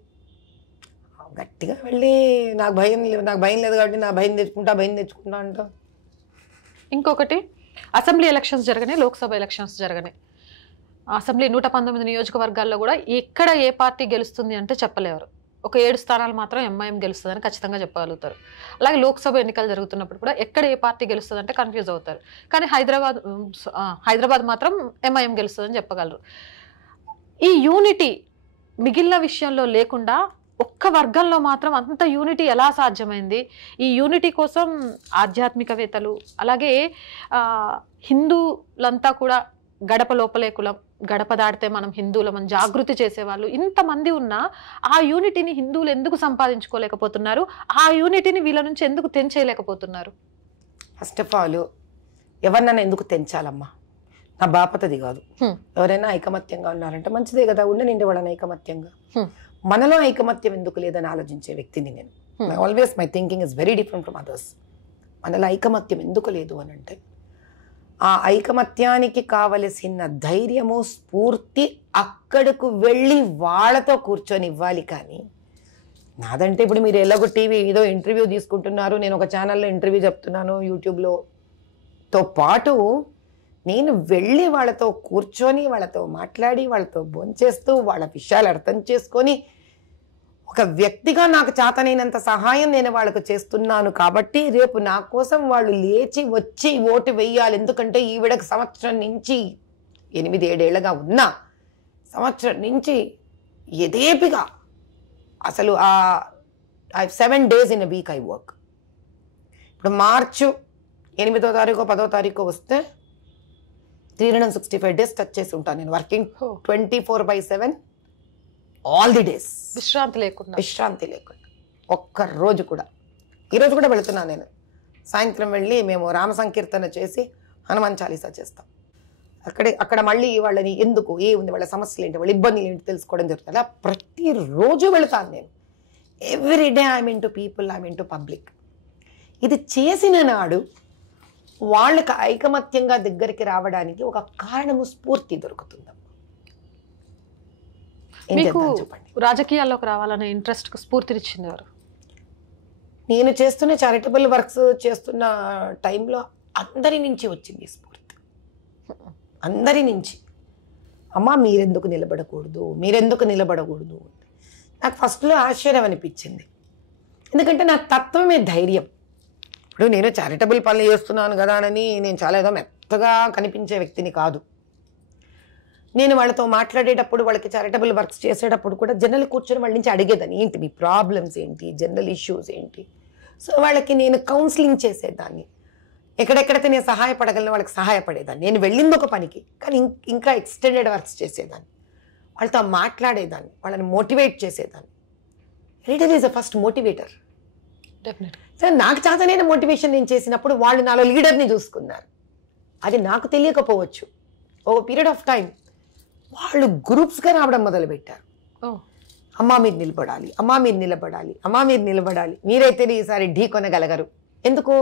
గట్టిగా వెళ్ళి నాకు భయం లేదు కాబట్టి నా భయం తెచ్చుకుంటా అంట. ఇంకొకటి, అసెంబ్లీ ఎలక్షన్స్ జరగనే, లోక్సభ ఎలక్షన్స్ జరగనే, అసెంబ్లీ 119 నియోజకవర్గాల్లో కూడా ఎక్కడ ఏ పార్టీ గెలుస్తుంది అంటే చెప్పలేరు. ఒక 7 స్థానాలు మాత్రం ఎంఐఎం గెలుస్తుందని ఖచ్చితంగా చెప్పగలుగుతారు. అలాగే లోక్సభ ఎన్నికలు జరుగుతున్నప్పుడు కూడా ఎక్కడ ఏ పార్టీ గెలుస్తుంది అంటే కన్ఫ్యూజ్ అవుతారు. కానీ హైదరాబాద్ మాత్రం ఎంఐఎం గెలుస్తుందని చెప్పగలరు. ఈ యూనిటీ మిగిలిన విషయంలో లేకుండా ఒక్క వర్గంలో మాత్రం అంత యూనిటీ ఎలా సాధ్యమైంది? ఈ యూనిటీ కోసం ఆధ్యాత్మికవేత్తలు, అలాగే హిందువులంతా కూడా గడప లోపలే కులం, గడప దాటితే మనం హిందువులమని జాగృతి చేసేవాళ్ళు ఇంతమంది ఉన్నా ఆ యూనిటీని హిందువులు ఎందుకు సంపాదించుకోలేకపోతున్నారు? ఆ యూనిటీని వీళ్ళ నుంచి ఎందుకు తెంచేయలేకపోతున్నారు? ఫస్ట్ ఆఫ్ ఆల్ ఎవరినైనా ఎందుకు తెంచాలమ్మా? నా బాపతది కాదు. ఎవరైనా ఐకమత్యంగా ఉన్నారంటే మంచిదే కదా, ఉండనిండి వాళ్ళని ఐకమత్యంగా. మనలో ఐకమత్యం ఎందుకు లేదని ఆలోచించే వ్యక్తిని నేను. Always my thinking is very different from others. మనలో ఐకమత్యం ఎందుకు లేదు అని అంటే, ఆ ఐకమత్యానికి కావలసిన ధైర్యము, స్ఫూర్తి అక్కడకు వెళ్ళి వాళ్ళతో కూర్చొని ఇవ్వాలి. కానీ నాదంటే ఇప్పుడు మీరు ఎలాగో టీవీ ఏదో ఇంటర్వ్యూ తీసుకుంటున్నారు, నేను ఒక ఛానల్లో ఇంటర్వ్యూ చెప్తున్నాను యూట్యూబ్లో పాటు నేను వెళ్ళి వాళ్ళతో కూర్చొని, వాళ్ళతో మాట్లాడి, వాళ్ళతో భోంచేస్తూ, వాళ్ళ విషయాలు అర్థం చేసుకొని, ఒక వ్యక్తిగా నాకు చేతనైనంత సహాయం నేను వాళ్ళకు చేస్తున్నాను. కాబట్టి రేపు నా కోసం వాళ్ళు లేచి వచ్చి ఓటు వేయాలి. ఎందుకంటే ఈవిడకు సంవత్సరం నుంచి 8-7 ఏళ్ళగా ఉన్నా, సంవత్సరం నుంచి ఎదేపిగా అసలు 7 days in a week I work. ఇప్పుడు మార్చు 8వ తారీఖు 10వ తారీఖు వస్తే 365 days టచ్ చేసి ఉంటాను నేను. వర్కింగ్ 24/7 ఆల్ ది డేస్, విశ్రాంతి లేకుండా ఒక్క రోజు కూడా. ఈరోజు కూడా వెళుతున్నాను నేను. సాయంత్రం వెళ్ళి మేము రామ సంకీర్తన చేసి హనుమాన్ చాలీసా చేస్తాం. అక్కడ మళ్ళీ వాళ్ళని ఎందుకు ఏముంది, వాళ్ళ సమస్యలు ఏంటి, వాళ్ళ ఇబ్బందులు ఏంటి తెలుసుకోవడం జరుగుతుంది. అలా ప్రతిరోజు వెళతాను నేను. Every day I mean to people, I mean to public. ఇది చేసిన నాడు వాళ్ళకి ఐకమత్యంగా దగ్గరికి రావడానికి ఒక కారణము, స్ఫూర్తి దొరుకుతుందమ్మా. ఏం చేద్దాం చెప్పండి. రాజకీయాల్లోకి రావాలనే ఇంట్రెస్ట్ కు స్ఫూర్తినిచ్చింది ఎవరు? నేను చేస్తున్న చారిటబుల్ వర్క్స్ చేస్తున్న టైంలో అందరి నుంచి వచ్చింది స్ఫూర్తి. అందరి నుంచి. అమ్మ మీరెందుకు నిలబడకూడదు. నాకు ఫస్ట్లో ఆశ్చర్యం అనిపించింది. ఎందుకంటే నా తత్వమే ధైర్యం. ఇప్పుడు నేను చారిటబుల్ పనులు చేస్తున్నాను కదా అని నేను చాలా ఏదో మెత్తగా కనిపించే వ్యక్తిని కాదు. నేను వాళ్ళతో మాట్లాడేటప్పుడు, వాళ్ళకి చారిటబుల్ వర్క్స్ చేసేటప్పుడు కూడా జనరల్ కూర్చొని వాళ్ళ నుంచి అడిగేదాన్ని, ఏంటి మీ ప్రాబ్లమ్స్ ఏంటి, జనరల్ ఇష్యూస్ ఏంటి. సో వాళ్ళకి నేను కౌన్సిలింగ్ చేసేదాన్ని. ఎక్కడెక్కడైతే నేను సహాయపడగలను వాళ్ళకి సహాయపడేదాన్ని. నేను వెళ్ళింది ఒక పనికి, కానీ ఇంకా ఎక్స్టెండెడ్ వర్క్స్ చేసేదాన్ని. వాళ్ళతో మాట్లాడేదాన్ని, వాళ్ళని మోటివేట్ చేసేదాన్ని. Leader is a first motivator. సరే, నాకు చేతనైన మోటివేషన్ నేను చేసినప్పుడు వాళ్ళు నాలో లీడర్ని చూసుకున్నారు. అది నాకు తెలియకపోవచ్చు. ఒక పీరియడ్ ఆఫ్ టైం వాళ్ళు గ్రూప్స్గా రావడం మొదలుపెట్టారు. అమ్మా మీరు నిలబడాలి, మీరైతే ఈసారి ఢీ కొనగలగరు. ఎందుకు?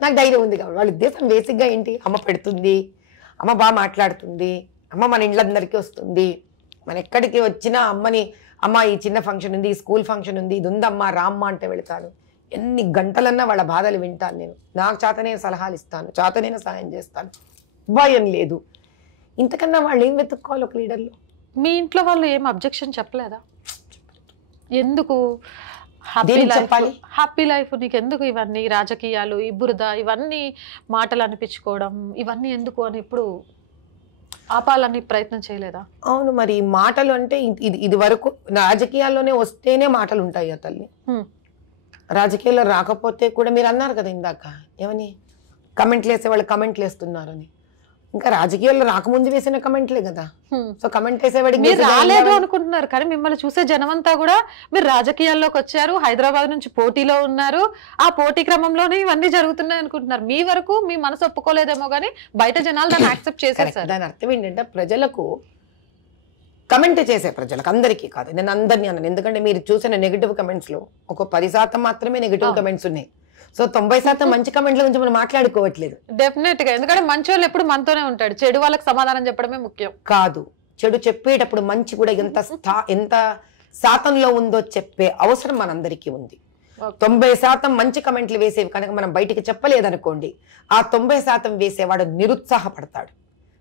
నాకు ధైర్యం ఉంది కాబట్టి. వాళ్ళ ఉద్దేశం బేసిక్గా ఏంటి, అమ్మ పెడుతుంది, అమ్మ బాగా మాట్లాడుతుంది, అమ్మ మన ఇండ్లందరికీ వస్తుంది, మన ఎక్కడికి వచ్చినా అమ్మని, అమ్మ ఈ చిన్న ఫంక్షన్ ఉంది, ఈ స్కూల్ ఫంక్షన్ ఉంది, ఇది ఉందమ్మా రామ్మ అంటే వెళతాను. ఎన్ని గంటలన్నా వాళ్ళ బాధలు వింటాను నేను. నాకు చేతనైన సలహాలు ఇస్తాను, చేతనైన సాయం చేస్తాను, భయం లేదు. ఇంతకన్నా వాళ్ళు ఏం వెతుక్కోవాలి ఒక లీడర్లో? మీ ఇంట్లో వాళ్ళు ఏం అబ్జెక్షన్ చెప్పలేదా? ఎందుకు హ్యాపీ లైఫ్ నీకు ఎందుకు ఇవన్నీ రాజకీయాలు, ఈ బురద, ఇవన్నీ మాటలు అనిపించుకోవడం, ఇవన్నీ ఎందుకు అని ఇప్పుడు ఆపాలని ప్రయత్నం చేయలేదా? అవును, మరి మాటలు అంటే ఇది వరకు రాజకీయాల్లోనే వస్తేనే మాటలు ఉంటాయి తల్లి. రాజకీయాల్లో రాకపోతే కూడా మీరు అన్నారు కదా ఇందాక, ఏమని కమెంట్లు వేసే వాళ్ళు కమెంట్లు వేస్తున్నారని. ఇంకా రాజకీయాల్లో రాకముందు వేసిన కమెంట్లే కదా. సో కమెంట్ వేసేవాడికి మీరు రాలేదు అనుకుంటున్నారు, కానీ మిమ్మల్ని చూసే జనమంతా కూడా మీరు రాజకీయాల్లోకి వచ్చారు, హైదరాబాద్ నుంచి పోటీలో ఉన్నారు, ఆ పోటీ క్రమంలోనే ఇవన్నీ జరుగుతున్నాయి అనుకుంటున్నారు. మీ వరకు మీ మనసు ఒప్పుకోలేదేమో కానీ బయట జనాలు దాన్ని యాక్సెప్ట్ చేసేసారు. దాని అర్థం ఏంటంటే ప్రజలకు, కమెంట్ చేసే ప్రజలకు, అందరికీ కాదు, నేను అందరినీ అన్నాను. ఎందుకంటే మీరు చూసిన నెగిటివ్ కమెంట్స్లో ఒక 10% మాత్రమే నెగిటివ్ కమెంట్స్ ఉన్నాయి. సో 90% మంచి కమెంట్ల గురించి మనం మాట్లాడుకోవట్లేదు. డెఫినెట్ గా, ఎందుకంటే మంచి వాళ్ళు ఎప్పుడు మనతోనే ఉంటాడు, చెడు వాళ్ళకి సమాధానం చెప్పడమే ముఖ్యం. కాదు, చెడు చెప్పేటప్పుడు మంచి కూడా ఎంత శాతంలో ఉందో చెప్పే అవసరం మనందరికీ ఉంది. 90% మంచి కమెంట్లు వేసేవి కనుక మనం బయటికి చెప్పలేదనుకోండి, ఆ 90% వేసేవాడు నిరుత్సాహపడతాడు.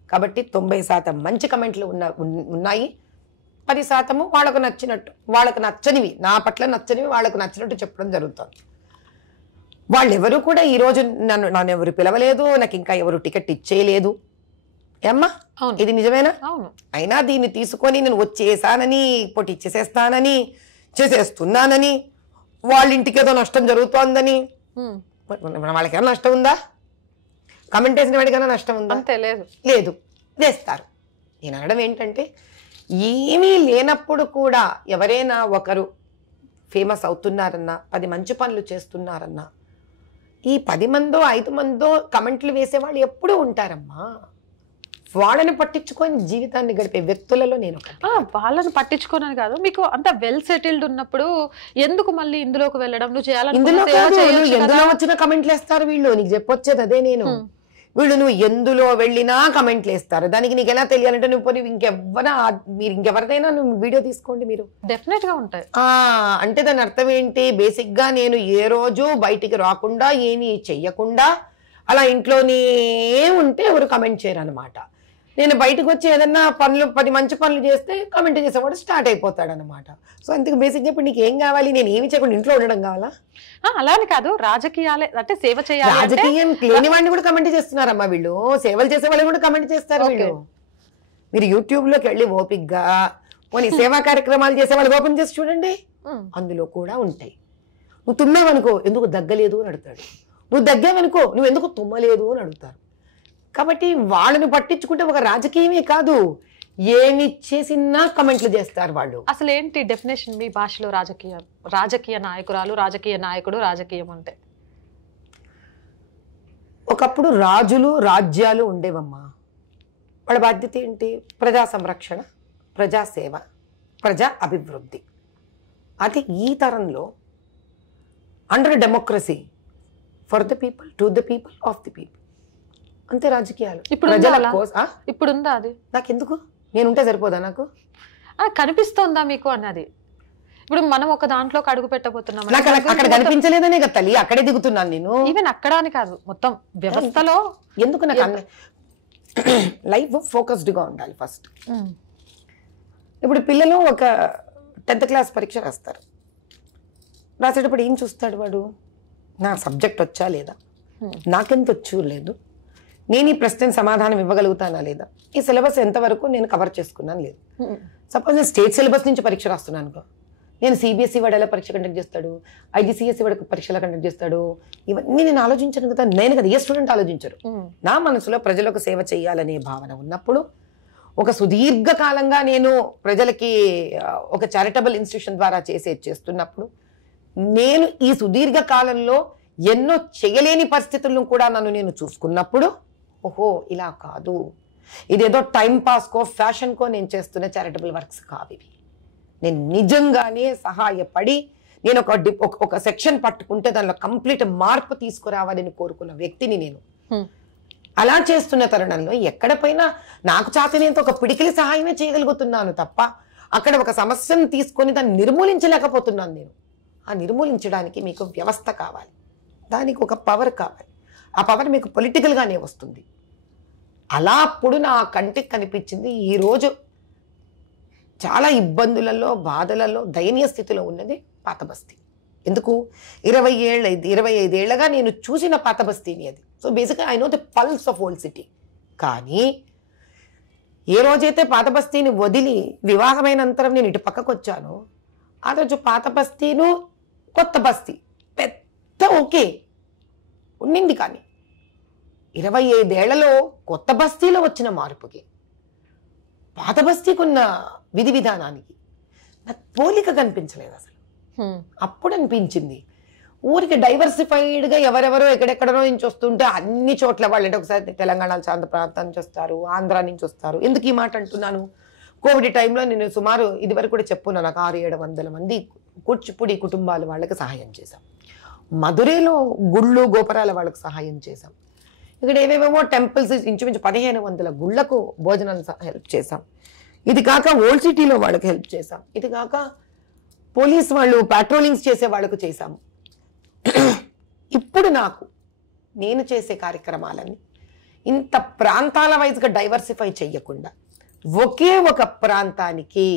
కాబట్టి 90% మంచి కమెంట్లు ఉన్నాయి, 10% వాళ్ళకు నచ్చినట్టు, వాళ్ళకు నచ్చనివి, నా పట్ల నచ్చనివి వాళ్ళకు నచ్చినట్టు చెప్పడం జరుగుతుంది. వాళ్ళెవరు కూడా ఈరోజు నన్ను ఎవరు పిలవలేదు, నాకు ఇంకా ఎవరు టికెట్ ఇచ్చేయలేదు. ఏమ్మా ఇది నిజమేనా? అయినా దీన్ని తీసుకొని నేను వచ్చేసానని, పోటీ ఇచ్చేసేస్తానని, చేసేస్తున్నానని, వాళ్ళ ఇంటికి ఏదో నష్టం జరుగుతోందని, వాళ్ళకేమైనా నష్టం ఉందా? కమెంట్ వేసిన వాడికైనా నష్టం ఉందా? లేదు, వేస్తారు. నేను అనడం ఏంటంటే, ఏమీ లేనప్పుడు కూడా ఎవరైనా ఒకరు ఫేమస్ అవుతున్నారన్నా, 10 మంచి పనులు చేస్తున్నారన్నా, ఈ 10 మందో 5 మందో కమెంట్లు వేసేవాళ్ళు ఎప్పుడూ ఉంటారమ్మా. వాళ్ళని పట్టించుకొని జీవితాన్ని గడిపే వ్యక్తులలో నేను వాళ్ళని పట్టించుకోనని కాదు, మీకు అంత వెల్ సెటిల్డ్ ఉన్నప్పుడు ఎందుకు మళ్ళీ ఇందులోకి వెళ్ళడం? నువ్వు చేయాలని ఎందులో వచ్చిన కమెంట్లు వేస్తారు వీళ్ళు. నీకు చెప్పొచ్చేది అదే నేను. వీళ్ళు నువ్వు ఎందులో వెళ్ళినా కమెంట్లు వేస్తారు. దానికి నీకు ఎలా తెలియాలంటే నువ్వు పోనీ మీరు ఇంకెవరిదైనా నువ్వు వీడియో తీసుకోండి, మీరు డెఫినెట్ గా ఉంటాయి. అంటే దాని అర్థం ఏంటి? బేసిక్ గా నేను ఏ రోజు బయటికి రాకుండా, ఏమీ చెయ్యకుండా అలా ఇంట్లోనే ఉంటే ఎవరు కమెంట్ చేయరు అనమాట. నేను బయటకు వచ్చి ఏదన్నా 10 మంచి పనులు చేస్తే కమెంట్ చేసేవాడు స్టార్ట్ అయిపోతాడు అనమాట. సో అందుకు బేసిక్గా ఇప్పుడు నీకు ఏం కావాలి? నేను ఏమి చేయకుండా ఇంట్లో ఉండడం కావాలా? అలానే కాదు, రాజకీయాలే అంటే సేవ చేయాలి. రాజకీయం లేని వాడిని కూడా కమెంట్ చేస్తున్నారమ్మా వీళ్ళు. సేవలు చేసే వాళ్ళు కూడా కమెంట్ చేస్తారు వీళ్ళు. మీరు యూట్యూబ్ లోకి వెళ్ళి ఓపిక్గా పోనీ సేవా కార్యక్రమాలు చేసే వాళ్ళు ఓపెన్ చేసి చూడండి, అందులో కూడా ఉంటాయి. నువ్వు తుమ్మావనుకో ఎందుకు దగ్గలేదు అని అడుగుతాడు, నువ్వు దగ్గావనుకో నువ్వు ఎందుకు తుమ్మలేదు అని అడుగుతారు. కాబట్టి వాళ్ళని పట్టించుకుంటే ఒక రాజకీయమే కాదు, ఏమి చేసినా కమెంట్లు చేస్తారు వాళ్ళు. అసలు ఏంటి డెఫినేషన్ మీ భాషలో రాజకీయం? రాజకీయ నాయకురాలు, రాజకీయ నాయకుడు, రాజకీయం అంటే? ఒకప్పుడు రాజులు రాజ్యాలు ఉండేవమ్మా. వాళ్ళ బాధ్యత ఏంటి? ప్రజా సంరక్షణ, ప్రజాసేవ, ప్రజా అభివృద్ధి. అది ఈ తరంలో under democracy, for the people, to the people, of the people. అంతే రాజకీయాలు. ఇప్పుడు ఉందా అది? నాకెందుకు? నేనుంటే సరిపోదా నాకు? కనిపిస్తోందా మీకు అన్నది? ఇప్పుడు మనం ఒక దాంట్లోకి అడుగు పెట్టబోతున్నాం. నాకు అక్కడ కనిపించలేదనే కదా తల్లి, అక్కడే దిగుతున్నాను నేను. ఈవెన్ అక్కడ అని కాదు, మొత్తం వ్యవస్థలో ఎందుకు నాకు లైఫ్ ఫోకస్డ్గా ఉండాలి ఫస్ట్. ఇప్పుడు పిల్లలు ఒక 10th క్లాస్ పరీక్ష రాస్తారు. రాసేటప్పుడు ఏం చూస్తాడు వాడు? నా సబ్జెక్ట్ వచ్చా లేదా, నాకెంత వచ్చు లేదు, నేను ఈ ప్రశ్నకి సమాధానం ఇవ్వగలుగుతానా లేదా, ఈ సిలబస్ ఎంతవరకు నేను కవర్ చేసుకున్నాను లేదు. సపోజ్ నేను స్టేట్ సిలబస్ నుంచి పరీక్ష రాస్తున్నాను అనుకో, నేను సిబిఎస్ఈ వాడు ఎలా పరీక్ష కండక్ట్ చేస్తాడు, ఐజిసిఎస్ఈ వాడు పరీక్ష ఎలా కండక్ట్ చేస్తాడు, ఇవన్నీ నేను ఆలోచించను కదా. నేను కదా, ఏ స్టూడెంట్ ఆలోచించరు. నా మనసులో ప్రజలకు సేవ చేయాలనే భావన ఉన్నప్పుడు, ఒక సుదీర్ఘకాలంగా నేను ప్రజలకి ఒక చారిటబుల్ ఇన్స్టిట్యూషన్ ద్వారా చేస్తున్నప్పుడు, నేను ఈ సుదీర్ఘ కాలంలో ఎన్నో చేయలేని పరిస్థితులను కూడా నేను చూసుకున్నప్పుడు, ఓహో ఇలా కాదు, ఇదేదో టైం పాస్కో ఫ్యాషన్కో నేను చేస్తున్న చారిటబుల్ వర్క్స్ కావు ఇవి. నేను నిజంగానే సహాయపడి నేను ఒక సెక్షన్ పట్టుకుంటే దానిలో కంప్లీట్ మార్పు తీసుకురావాలని కోరుకున్న వ్యక్తిని నేను. అలా చేస్తున్న తరుణంలో ఎక్కడ పైన నాకు చాతనేంత ఒక పిడికిలి సహాయమే చేయగలుగుతున్నాను తప్ప, అక్కడ ఒక సమస్యను తీసుకొని దాన్ని నిర్మూలించలేకపోతున్నాను నేను. ఆ నిర్మూలించడానికి మీకు వ్యవస్థ కావాలి, దానికి ఒక పవర్ కావాలి. ఆ పవర్ మీకు పొలిటికల్గానే వస్తుంది. అలా అప్పుడు నా కంటికి కనిపించింది ఈరోజు చాలా ఇబ్బందులలో, బాధలలో, దయనీయ స్థితిలో ఉన్నది పాత బస్తీ. ఎందుకు? 25 ఏళ్ళగా నేను చూసిన పాత బస్తీని అది. సో బేసిక్గా I know the pulse of old city. కానీ ఏ రోజైతే పాత బస్తీని వదిలి వివాహమైనంతరం నేను ఇటు పక్కకు వచ్చానో, ఆ రోజు పాత బస్తీను కొత్త బస్తీ పెద్ద ఓకే ఉండింది. కానీ 25 ఏళ్లలో కొత్త బస్తీలో వచ్చిన మార్పుకి, పాత బస్తీకి ఉన్న విధి విధానానికి నాకు పోలిక కనిపించలేదు అసలు. అప్పుడు అనిపించింది ఊరికి డైవర్సిఫైడ్గా ఎవరెవరో ఎక్కడెక్కడనో నుంచి వస్తుంటే అన్ని చోట్ల వాళ్ళు, అంటే ఒకసారి తెలంగాణ ఆంధ్ర ప్రాంతం నుంచి వస్తారు, ఆంధ్ర నుంచి వస్తారు. ఎందుకు ఈ మాట అంటున్నాను? కోవిడ్ టైంలో నేను సుమారు ఇదివరకు కూడా చెప్పున్నాను, నాకు 600-700 మంది కూచిపూడి కుటుంబాల వాళ్ళకి సహాయం చేశాం. మధురైలో గుళ్ళు గోపురాల వాళ్ళకి సహాయం చేశాం. ఇక్కడ ఏవేవేమో టెంపుల్స్ ఇంచుమించు 1500 గుళ్లకు భోజనాలు హెల్ప్ చేశాం. ఇది కాక ఓల్డ్ సిటీలో వాళ్ళకి హెల్ప్ చేశాం. ఇది కాక పోలీస్ వాళ్ళు పాట్రోలింగ్స్ చేసే వాళ్ళకు చేశాము. ఇప్పుడు నేను చేసే కార్యక్రమాలన్నీ ఇంత ప్రాంతాల వైజ్గా డైవర్సిఫై చెయ్యకుండా ఒకే ఒక ప్రాంతానికి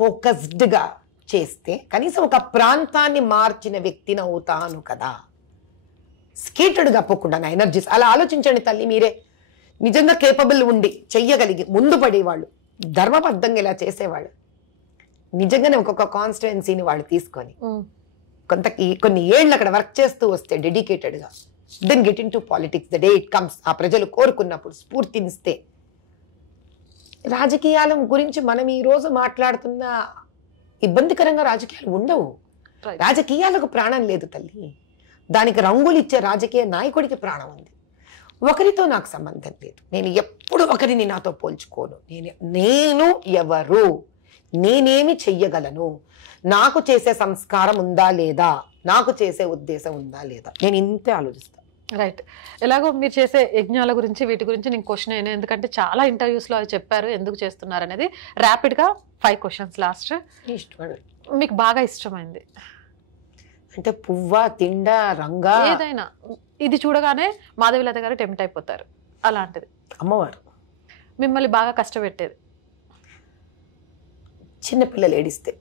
ఫోకస్డ్గా చేస్తే కనీసం ఒక ప్రాంతాన్ని మార్చిన వ్యక్తిని అవుతాను కదా. స్కేటెడ్గా పోకుండా నా ఎనర్జీస్ అలా ఆలోచించండి తల్లి. మీరే నిజంగా కేపబుల్ ఉండి చెయ్యగలిగి ముందు పడేవాళ్ళు, ధర్మబద్ధంగా ఇలా చేసేవాళ్ళు, నిజంగానే ఒక్కొక్క కాన్స్టిట్యుయెన్సీని వాళ్ళు తీసుకొని కొన్ని ఏళ్ళు అక్కడ వర్క్ చేస్తూ వస్తే డెడికేటెడ్గా, then get into politics the day it comes. ఆ ప్రజలు కోరుకున్నప్పుడు స్ఫూర్తినిస్తే, రాజకీయాల గురించి మనం ఈరోజు మాట్లాడుతున్న ఇబ్బందికరంగా రాజకీయాలు ఉండవు. రాజకీయాలకు ప్రాణం లేదు తల్లి, దానికి రంగులు ఇచ్చే రాజకీయ నాయకుడికి ప్రాణం ఉంది. ఒకరితో నాకు సంబంధం లేదు, నేను ఎప్పుడు ఒకరిని నాతో పోల్చుకోను. నేను ఎవరు, నేనేమి చెయ్యగలను, నాకు చేసే సంస్కారం ఉందా లేదా, నాకు చేసే ఉద్దేశం ఉందా లేదా, నేను ఇంతే ఆలోచిస్తాను. రైట్. ఎలాగో మీరు చేసే యజ్ఞాల గురించి వీటి గురించి నేను క్వశ్చన్ అయినా, ఎందుకంటే చాలా ఇంటర్వ్యూస్లో అవి చెప్పారు ఎందుకు చేస్తున్నారు అనేది. ర్యాపిడ్గా 5 క్వశ్చన్స్ లాస్ట్. మీకు బాగా ఇష్టమైంది అంటే పువ్వా, తిండా, రంగా, ఏదైనా ఇది చూడగానే మాధవీలత గారు టెంప్ట్ అయిపోతారు, అలాంటిది? అమ్మవారు. మిమ్మల్ని బాగా కష్టపెట్టేది? చిన్నపిల్లలు ఏడిస్తే.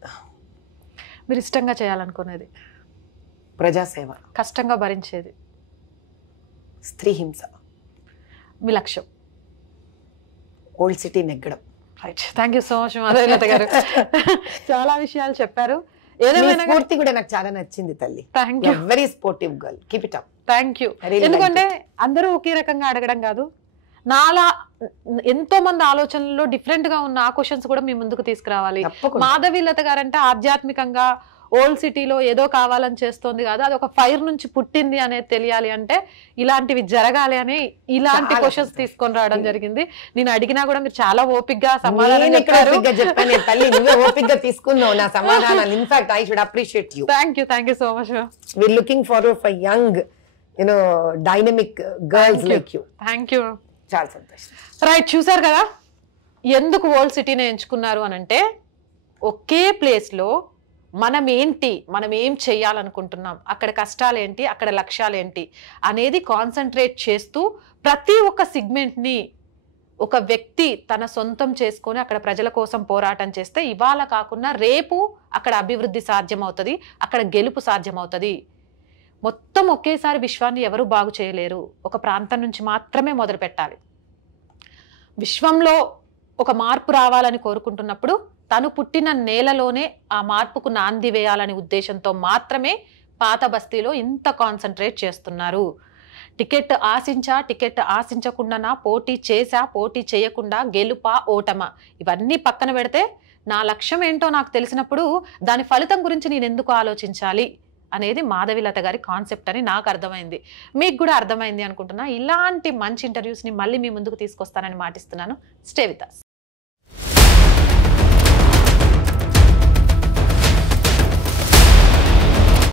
మీరు ఇష్టంగా చేయాలనుకునేది? ప్రజాసేవ. కష్టంగా భరించేది? స్త్రీ హింస. మీ లక్ష్యం? ఓల్డ్ సిటీ నెగ్గడం. Right. Thank you so much Madhavi Latha garu, చాలా విషయాలు చెప్పారు. ఏదేమైనా స్ఫూర్తి కూడా నాకు చాలా నచ్చింది తల్లి. Thank you. Very sportive girl, keep it up. Thank you. ఎందుకంటే అందరూ ఒకే రకంగా అడగడం కాదు, నాలా ఎంతో మంది ఆలోచనల్లో డిఫరెంట్ గా ఉన్న ఆ క్వశ్చన్స్ కూడా మీ ముందుకు తీసుకురావాలి. మాధవీలత గారు అంటే ఆధ్యాత్మికంగా ఓల్డ్ సిటీలో ఏదో కావాలని చేస్తోంది కాదు, అది ఒక ఫైర్ నుంచి పుట్టింది అనేది తెలియాలి అంటే ఇలాంటివి జరగాలి అని ఇలాంటి చాలా క్వశ్చన్స్ సంతోషం. తీసుకొని రావడం జరిగింది. నేను అడిగినా కూడా మీరు చాలా ఓపిక్గా సమాధానం నేను ఎక్కడ చెప్పారు. ఓపిగ్గా చెప్పాను తల్లి, నువ్వే ఓపిగ్గా తీసుకున్నావు నా సమాధానాలు. In fact I should appreciate you. Thank you so much. We're looking forward for young dynamic girls like you. Thank you. చాలా సంతోషం. రైట్, చూసారు కదా ఎందుకు ఓల్డ్ సిటీని ఎంచుకున్నారు అని అంటే, ఒకే ప్లేస్లో మనం ఏం చేయాలనుకుంటున్నాం, అక్కడ కష్టాలు ఏంటి, అక్కడ లక్ష్యాలు ఏంటి అనేది కాన్సన్ట్రేట్ చేస్తూ ప్రతి ఒక్క సిగ్మెంట్ని ఒక వ్యక్తి తన సొంతం చేసుకొని అక్కడ ప్రజల కోసం పోరాటం చేస్తే ఇవాళ కాకుండా రేపు అక్కడ అభివృద్ధి సాధ్యమవుతుంది, అక్కడ గెలుపు సాధ్యమవుతుంది. మొత్తం ఒకేసారి విశ్వాన్ని ఎవరు బాగు చేయలేరు, ఒక ప్రాంతం నుంచి మాత్రమే మొదలు పెట్టాలి. విశ్వంలో ఒక మార్పు రావాలని కోరుకుంటున్నప్పుడు తను పుట్టిన నేలలోనే ఆ మార్పుకు నాంది వేయాలనే ఉద్దేశంతో మాత్రమే పాత బస్తీలో ఇంత కాన్సన్ట్రేట్ చేస్తున్నారు. టికెట్ ఆశించకుండా పోటీ చేశా, పోటీ చేయకుండా గెలుపా ఓటమా ఇవన్నీ పక్కన పెడితే నా లక్ష్యం ఏంటో నాకు తెలిసినప్పుడు దాని ఫలితం గురించి నేను ఎందుకు ఆలోచించాలి అనేది మాధవిలత గారి కాన్సెప్ట్ అని నాకు అర్థమైంది. మీకు కూడా అర్థమైంది అనుకుంటున్నా. ఇలాంటి మంచి ఇంటర్వ్యూస్ని మళ్ళీ మీ ముందుకు తీసుకొస్తానని మాటిస్తున్నాను. Stay with us.